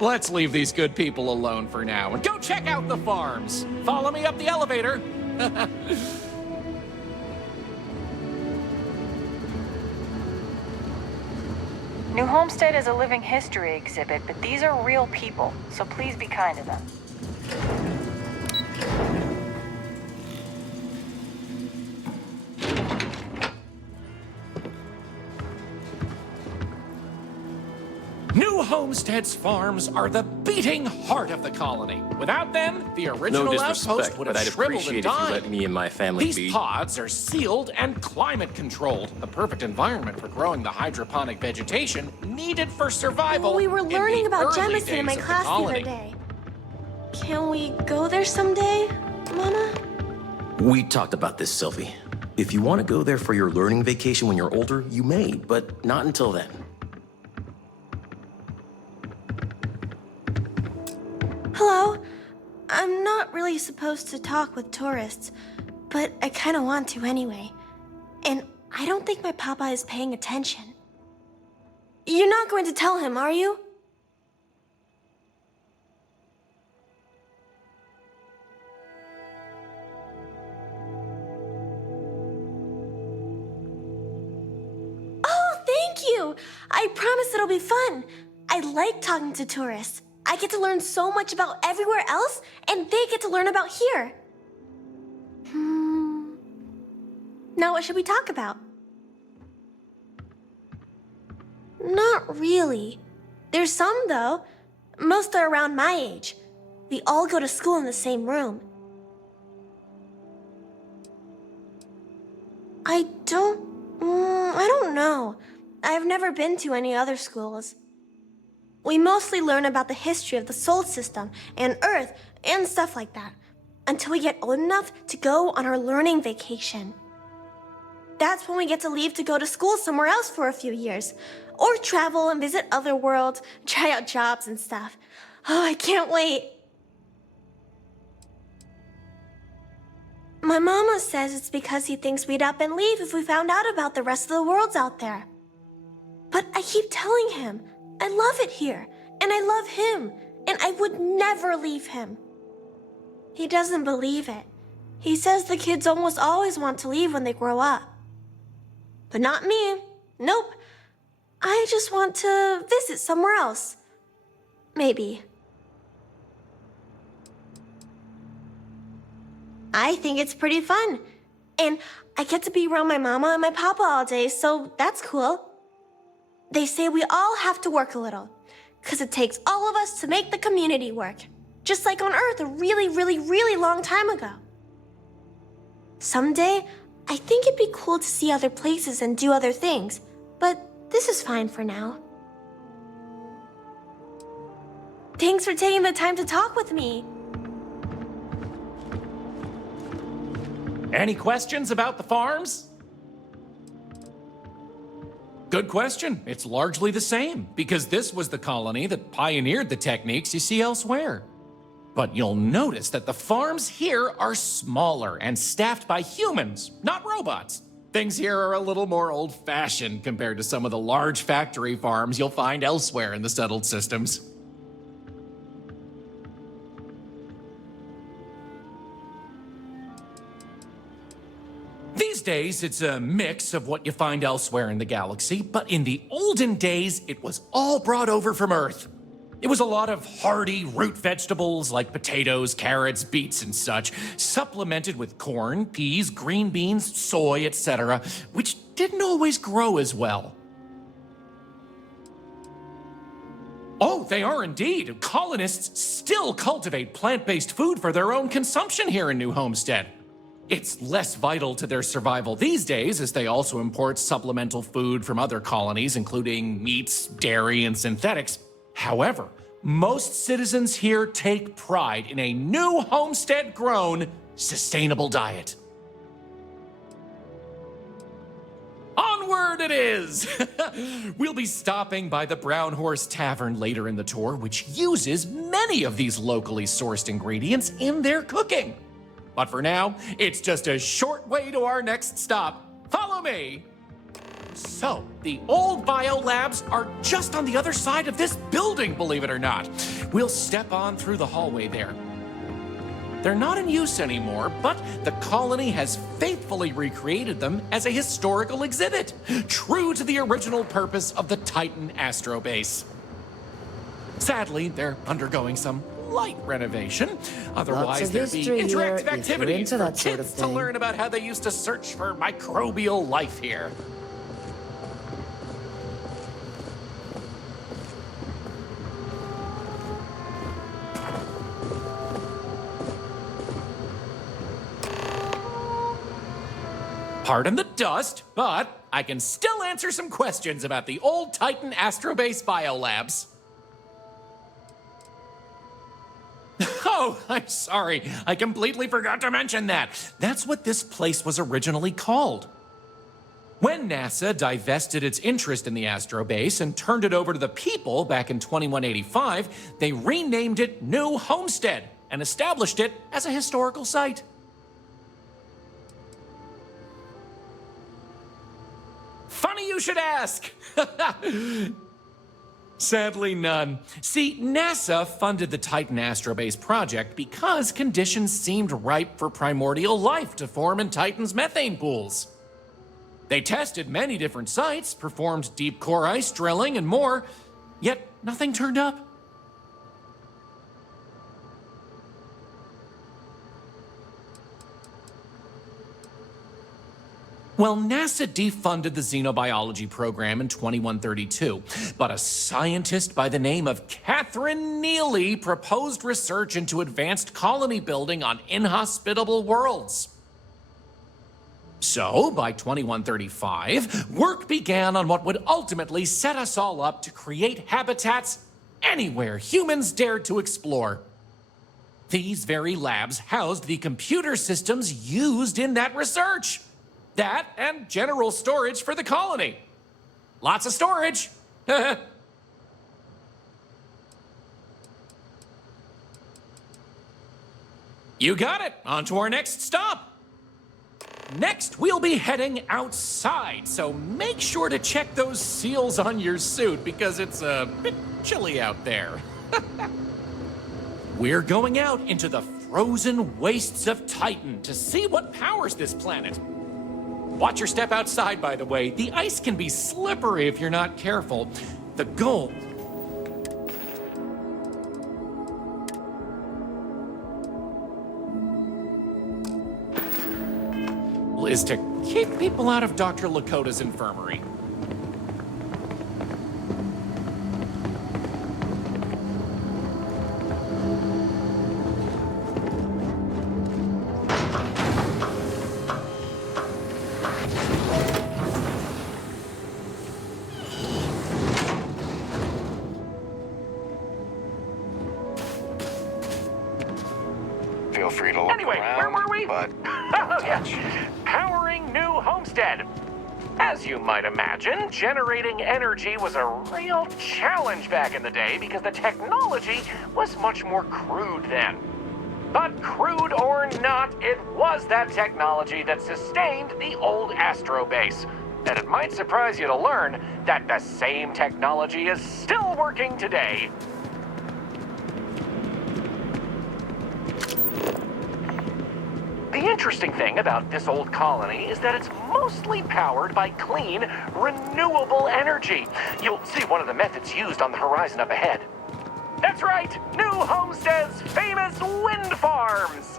Let's leave these good people alone for now and go check out the farms. Follow me up the elevator. New Homestead is a living history exhibit, but these are real people, so please be kind to them. New Homestead's farms are the beating heart of the colony. Without them, the original outpost would have shriveled and died. Me and my family These pods are sealed and climate controlled, the perfect environment for growing the hydroponic vegetation needed for survival. We were learning about early Jemison in my days of class the other colony. day. Can we go there someday, Mama? We talked about this, Sylvie. If you want to go there for your learning vacation when you're older, you may, but not until then. Hello? I'm not really supposed to talk with tourists, but I kind of want to anyway. And I don't think my papa is paying attention. You're not going to tell him, are you? Oh, thank you! I promise it'll be fun. I like talking to tourists. I get to learn so much about everywhere else, and they get to learn about here. Now what should we talk about? Not really. There's some, though. Most are around my age. We all go to school in the same room. I don't know. I've never been to any other schools. We mostly learn about the history of the Sol system and Earth and stuff like that until we get old enough to go on our learning vacation. That's when we get to leave to go to school somewhere else for a few years, or travel and visit other worlds, try out jobs and stuff. Oh, I can't wait. My mama says it's because he thinks we'd up and leave if we found out about the rest of the worlds out there. But I keep telling him, I love it here, and I love him, and I would never leave him. He doesn't believe it. He says the kids almost always want to leave when they grow up. But not me. Nope. I just want to visit somewhere else. Maybe. I think it's pretty fun. And I get to be around my mama and my papa all day, so that's cool. They say we all have to work a little, 'cause it takes all of us to make the community work. Just like on Earth a really, really, really long time ago. Someday, I think it'd be cool to see other places and do other things, but this is fine for now. Thanks for taking the time to talk with me. Any questions about the farms? Good question. It's largely the same, because this was the colony that pioneered the techniques you see elsewhere. But you'll notice that the farms here are smaller and staffed by humans, not robots. Things here are a little more old-fashioned compared to some of the large factory farms you'll find elsewhere in the settled systems. These days, it's a mix of what you find elsewhere in the galaxy, but in the olden days, it was all brought over from Earth. It was a lot of hardy root vegetables like potatoes, carrots, beets, and such, supplemented with corn, peas, green beans, soy, etc., which didn't always grow as well. Oh, they are indeed. Colonists still cultivate plant-based food for their own consumption here in New Homestead. It's less vital to their survival these days, as they also import supplemental food from other colonies, including meats, dairy, and synthetics. However, most citizens here take pride in a New Homestead-grown, sustainable diet. Onward it is! We'll be stopping by the Brown Horse Tavern later in the tour, which uses many of these locally sourced ingredients in their cooking. But for now, it's just a short way to our next stop. Follow me! So, the old biolabs are just on the other side of this building, believe it or not. We'll step on through the hallway there. They're not in use anymore, but the colony has faithfully recreated them as a historical exhibit, true to the original purpose of the Titan Astrobase. Sadly, they're undergoing some light renovation. Otherwise, there'd be interactive activities for kids to learn about how they used to search for microbial life here. Pardon the dust, but I can still answer some questions about the old Titan Astrobase biolabs. Oh, I'm sorry. I completely forgot to mention that. That's what this place was originally called. When NASA divested its interest in the Astrobase and turned it over to the people back in 2185, they renamed it New Homestead and established it as a historical site. Funny you should ask. Sadly, none. See, NASA funded the Titan Astrobase project because conditions seemed ripe for primordial life to form in Titan's methane pools. They tested many different sites, performed deep core ice drilling, and more, yet nothing turned up. Well, NASA defunded the xenobiology program in 2132, but a scientist by the name of Catherine Neely proposed research into advanced colony building on inhospitable worlds. So, by 2135, work began on what would ultimately set us all up to create habitats anywhere humans dared to explore. These very labs housed the computer systems used in that research. That and general storage for the colony. Lots of storage. You got it. On to our next stop. Next, we'll be heading outside, so make sure to check those seals on your suit because it's a bit chilly out there. We're going out into the frozen wastes of Titan to see what powers this planet. Watch your step outside, by the way. The ice can be slippery if you're not careful. The goal is to keep people out of Dr. Lakota's infirmary. Feel free to look Anyway, around, where were we? but Powering New Homestead. As you might imagine, generating energy was a real challenge back in the day because the technology was much more crude then. But crude or not, it was that technology that sustained the old Astro base. And it might surprise you to learn that the same technology is still working today. The interesting thing about this old colony is that it's mostly powered by clean, renewable energy. You'll see one of the methods used on the horizon up ahead. That's right, New Homestead's famous wind farms.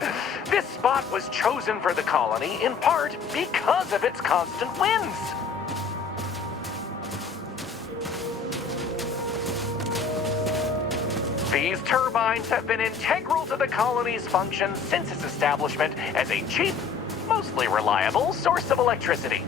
This spot was chosen for the colony in part because of its constant winds. These turbines have been integral to the colony's function since its establishment as a cheap, mostly reliable source of electricity.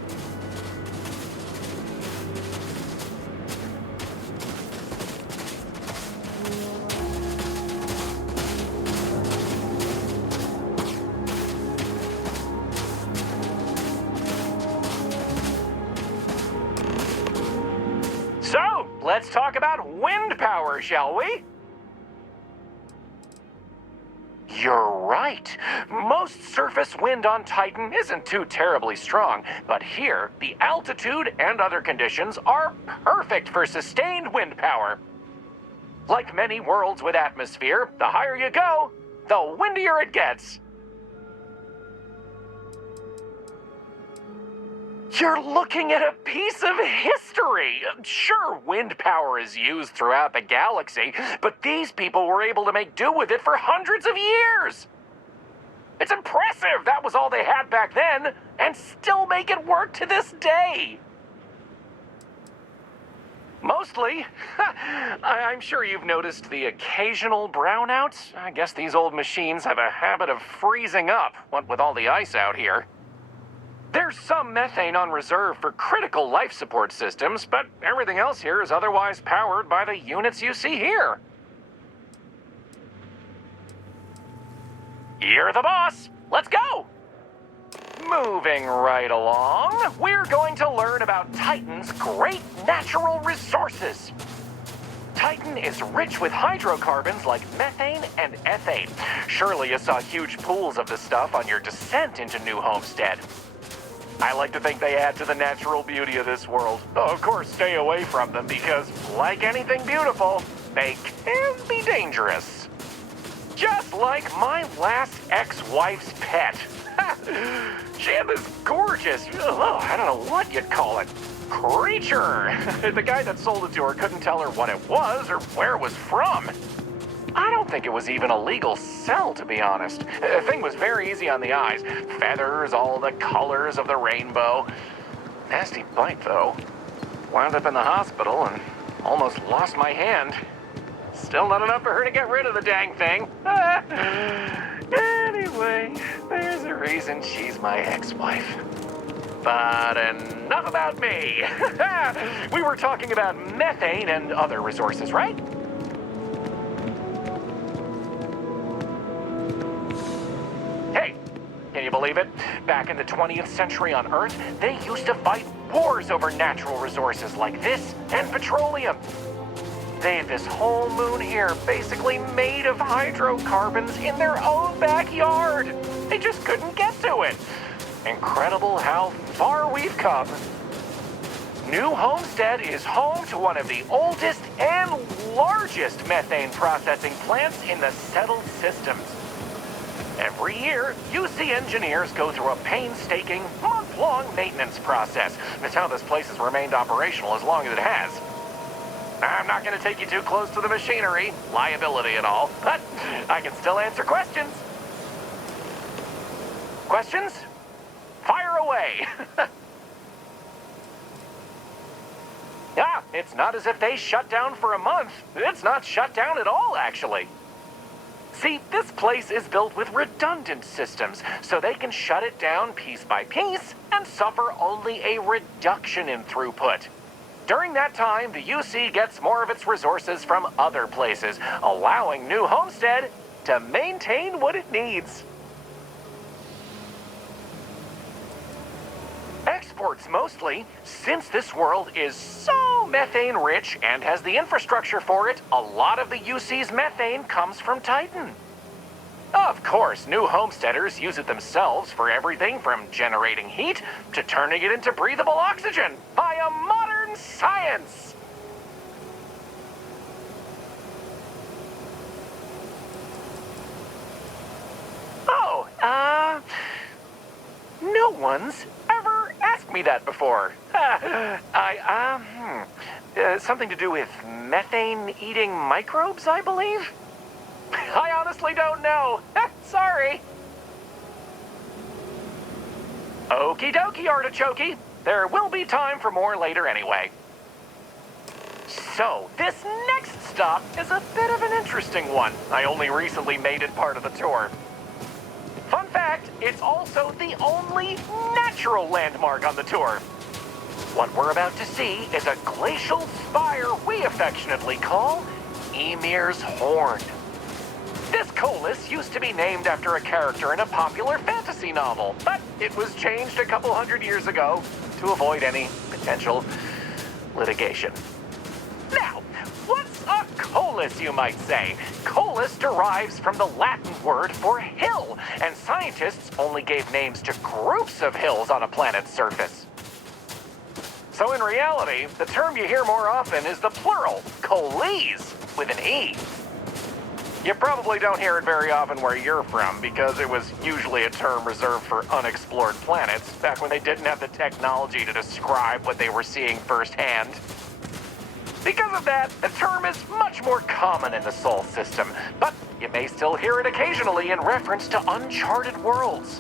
So, let's talk about wind power, shall we? You're right. Most surface wind on Titan isn't too terribly strong, but here, the altitude and other conditions are perfect for sustained wind power. Like many worlds with atmosphere, the higher you go, the windier it gets. You're looking at a piece of history. Sure, wind power is used throughout the galaxy, but these people were able to make do with it for hundreds of years. It's impressive that was all they had back then, and still make it work to this day. Mostly. I'm sure you've noticed the occasional brownouts. I guess these old machines have a habit of freezing up, what with all the ice out here. There's some methane on reserve for critical life support systems, but everything else here is otherwise powered by the units you see here. You're the boss. Let's go. Moving right along, we're going to learn about Titan's great natural resources. Titan is rich with hydrocarbons like methane and ethane. Surely you saw huge pools of this stuff on your descent into New Homestead. I like to think they add to the natural beauty of this world. Though, of course, stay away from them because, like anything beautiful, they can be dangerous. Just like my last ex-wife's pet. She had this gorgeous, I don't know what you'd call it, creature. The guy that sold it to her couldn't tell her what it was or where it was from. I don't think it was even a legal sell, to be honest. The thing was very easy on the eyes. Feathers, all the colors of the rainbow. Nasty bite, though. Wound up in the hospital and almost lost my hand. Still not enough for her to get rid of the dang thing. Anyway, there's a reason she's my ex-wife. But enough about me. We were talking about methane and other resources, right? Hey, can you believe it? Back in the 20th century on Earth, they used to fight wars over natural resources like this and petroleum. They had this whole moon here basically made of hydrocarbons in their own backyard. They just couldn't get to it. Incredible how far we've come. New Homestead is home to one of the oldest and largest methane processing plants in the settled systems. Every year, UC engineers go through a painstaking, month-long maintenance process. That's how this place has remained operational as long as it has. I'm not going to take you too close to the machinery, liability and all, but I can still answer questions. Questions? Fire away! It's not as if they shut down for a month. It's not shut down at all, actually. See, this place is built with redundant systems, so they can shut it down piece by piece and suffer only a reduction in throughput. During that time, the UC gets more of its resources from other places, allowing New Homestead to maintain what it needs. Exports mostly, since this world is so methane rich and has the infrastructure for it, a lot of the UC's methane comes from Titan. Of course, New Homesteaders use it themselves for everything from generating heat to turning it into breathable oxygen via modern science. Oh, no one's ever asked me that before. Something to do with methane-eating microbes, I believe? I honestly don't know. Sorry. Okie dokie, artichokey. There will be time for more later anyway. So, this next stop is a bit of an interesting one. I only recently made it part of the tour. Fun fact, it's also the only natural landmark on the tour. What we're about to see is a glacial spire we affectionately call Ymir's Horn. This colus used to be named after a character in a popular fantasy novel, but it was changed a couple hundred years ago to avoid any potential litigation. Now, what's a colus, you might say? Colus derives from the Latin word for hill, and scientists only gave names to groups of hills on a planet's surface. So in reality, the term you hear more often is the plural, coles, with an E. You probably don't hear it very often where you're from, because it was usually a term reserved for unexplored planets, back when they didn't have the technology to describe what they were seeing firsthand. Because of that, the term is much more common in the Sol system, but you may still hear it occasionally in reference to uncharted worlds.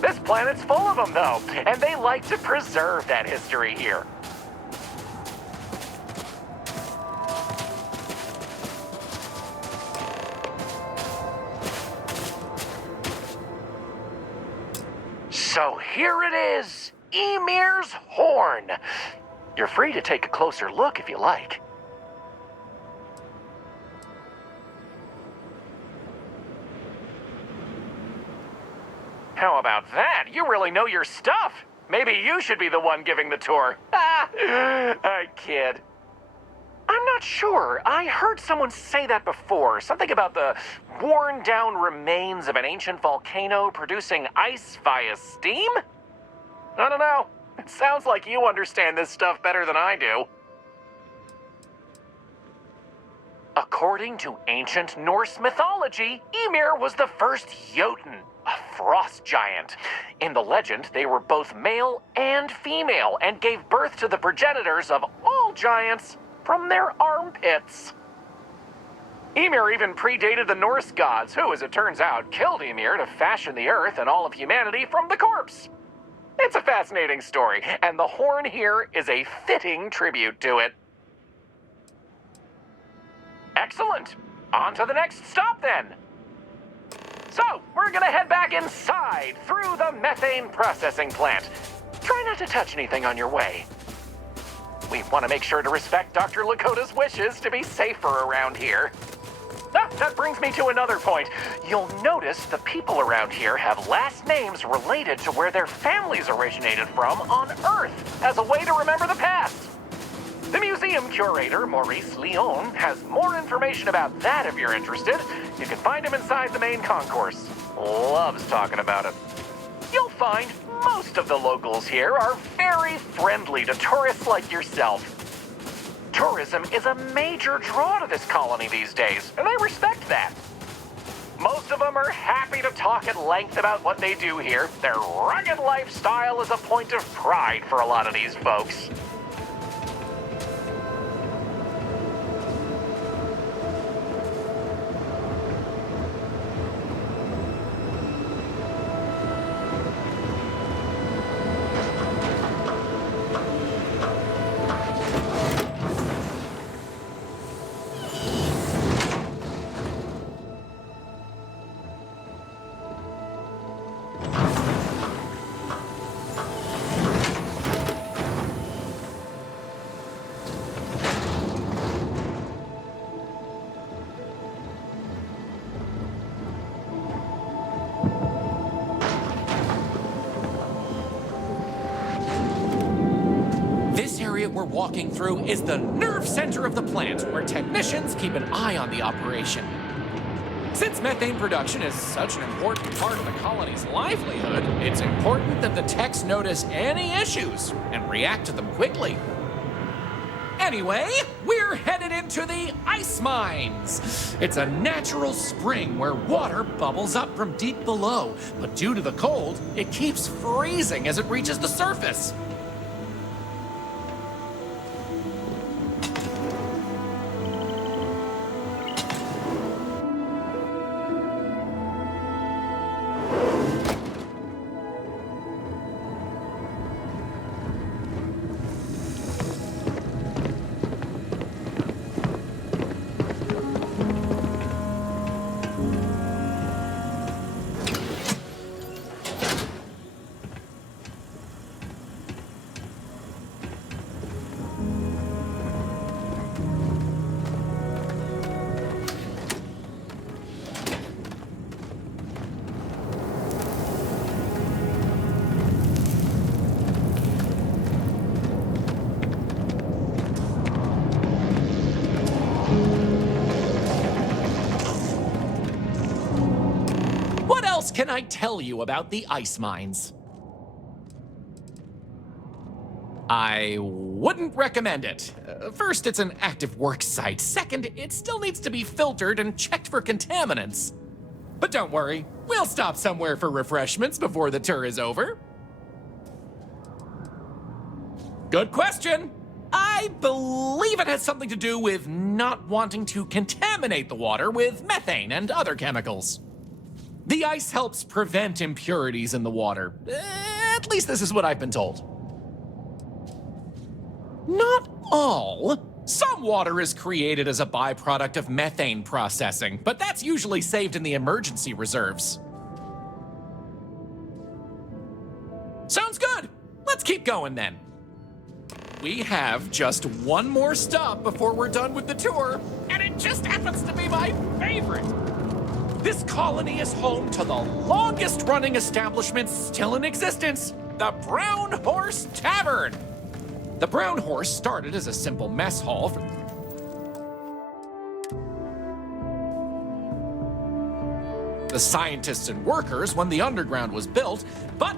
This planet's full of them, though, and they like to preserve that history here. So here it is, Ymir's Horn. You're free to take a closer look if you like. How about that? You really know your stuff. Maybe you should be the one giving the tour. I kid. I'm not sure. I heard someone say that before. Something about the worn-down remains of an ancient volcano producing ice via steam? I don't know. It sounds like you understand this stuff better than I do. According to ancient Norse mythology, Ymir was the first Jotun, a frost giant. In the legend, they were both male and female and gave birth to the progenitors of all giants from their armpits. Ymir even predated the Norse gods, who, as it turns out, killed Ymir to fashion the Earth and all of humanity from the corpse. It's a fascinating story, and the horn here is a fitting tribute to it. Excellent. On to the next stop, then. So, we're gonna head back inside through the methane processing plant. Try not to touch anything on your way. We want to make sure to respect Dr. Lakota's wishes to be safer around here. Ah, that brings me to another point. You'll notice the people around here have last names related to where their families originated from on Earth as a way to remember the past. The museum curator, Maurice Leon, has more information about that if you're interested. You can find him inside the main concourse. Loves talking about it. You'll find most of the locals here are very friendly to tourists like yourself. Tourism is a major draw to this colony these days, and they respect that. Most of them are happy to talk at length about what they do here. Their rugged lifestyle is a point of pride for a lot of these folks. We're walking through is the nerve center of the plant, where technicians keep an eye on the operation. Since methane production is such an important part of the colony's livelihood, it's important that the techs notice any issues and react to them quickly. Anyway, we're headed into the ice mines. It's a natural spring where water bubbles up from deep below, but due to the cold, it keeps freezing as it reaches the surface. Can I tell you about the ice mines? I wouldn't recommend it. First, it's an active work site. Second, it still needs to be filtered and checked for contaminants. But don't worry, we'll stop somewhere for refreshments before the tour is over. Good question. I believe it has something to do with not wanting to contaminate the water with methane and other chemicals. The ice helps prevent impurities in the water. At least this is what I've been told. Not all. Some water is created as a byproduct of methane processing, but that's usually saved in the emergency reserves. Sounds good. Let's keep going then. We have just one more stop before we're done with the tour, and it just happens to be my favorite. This colony is home to the longest-running establishment still in existence, the Brown Horse Tavern. The Brown Horse started as a simple mess hall for the scientists and workers when the underground was built, but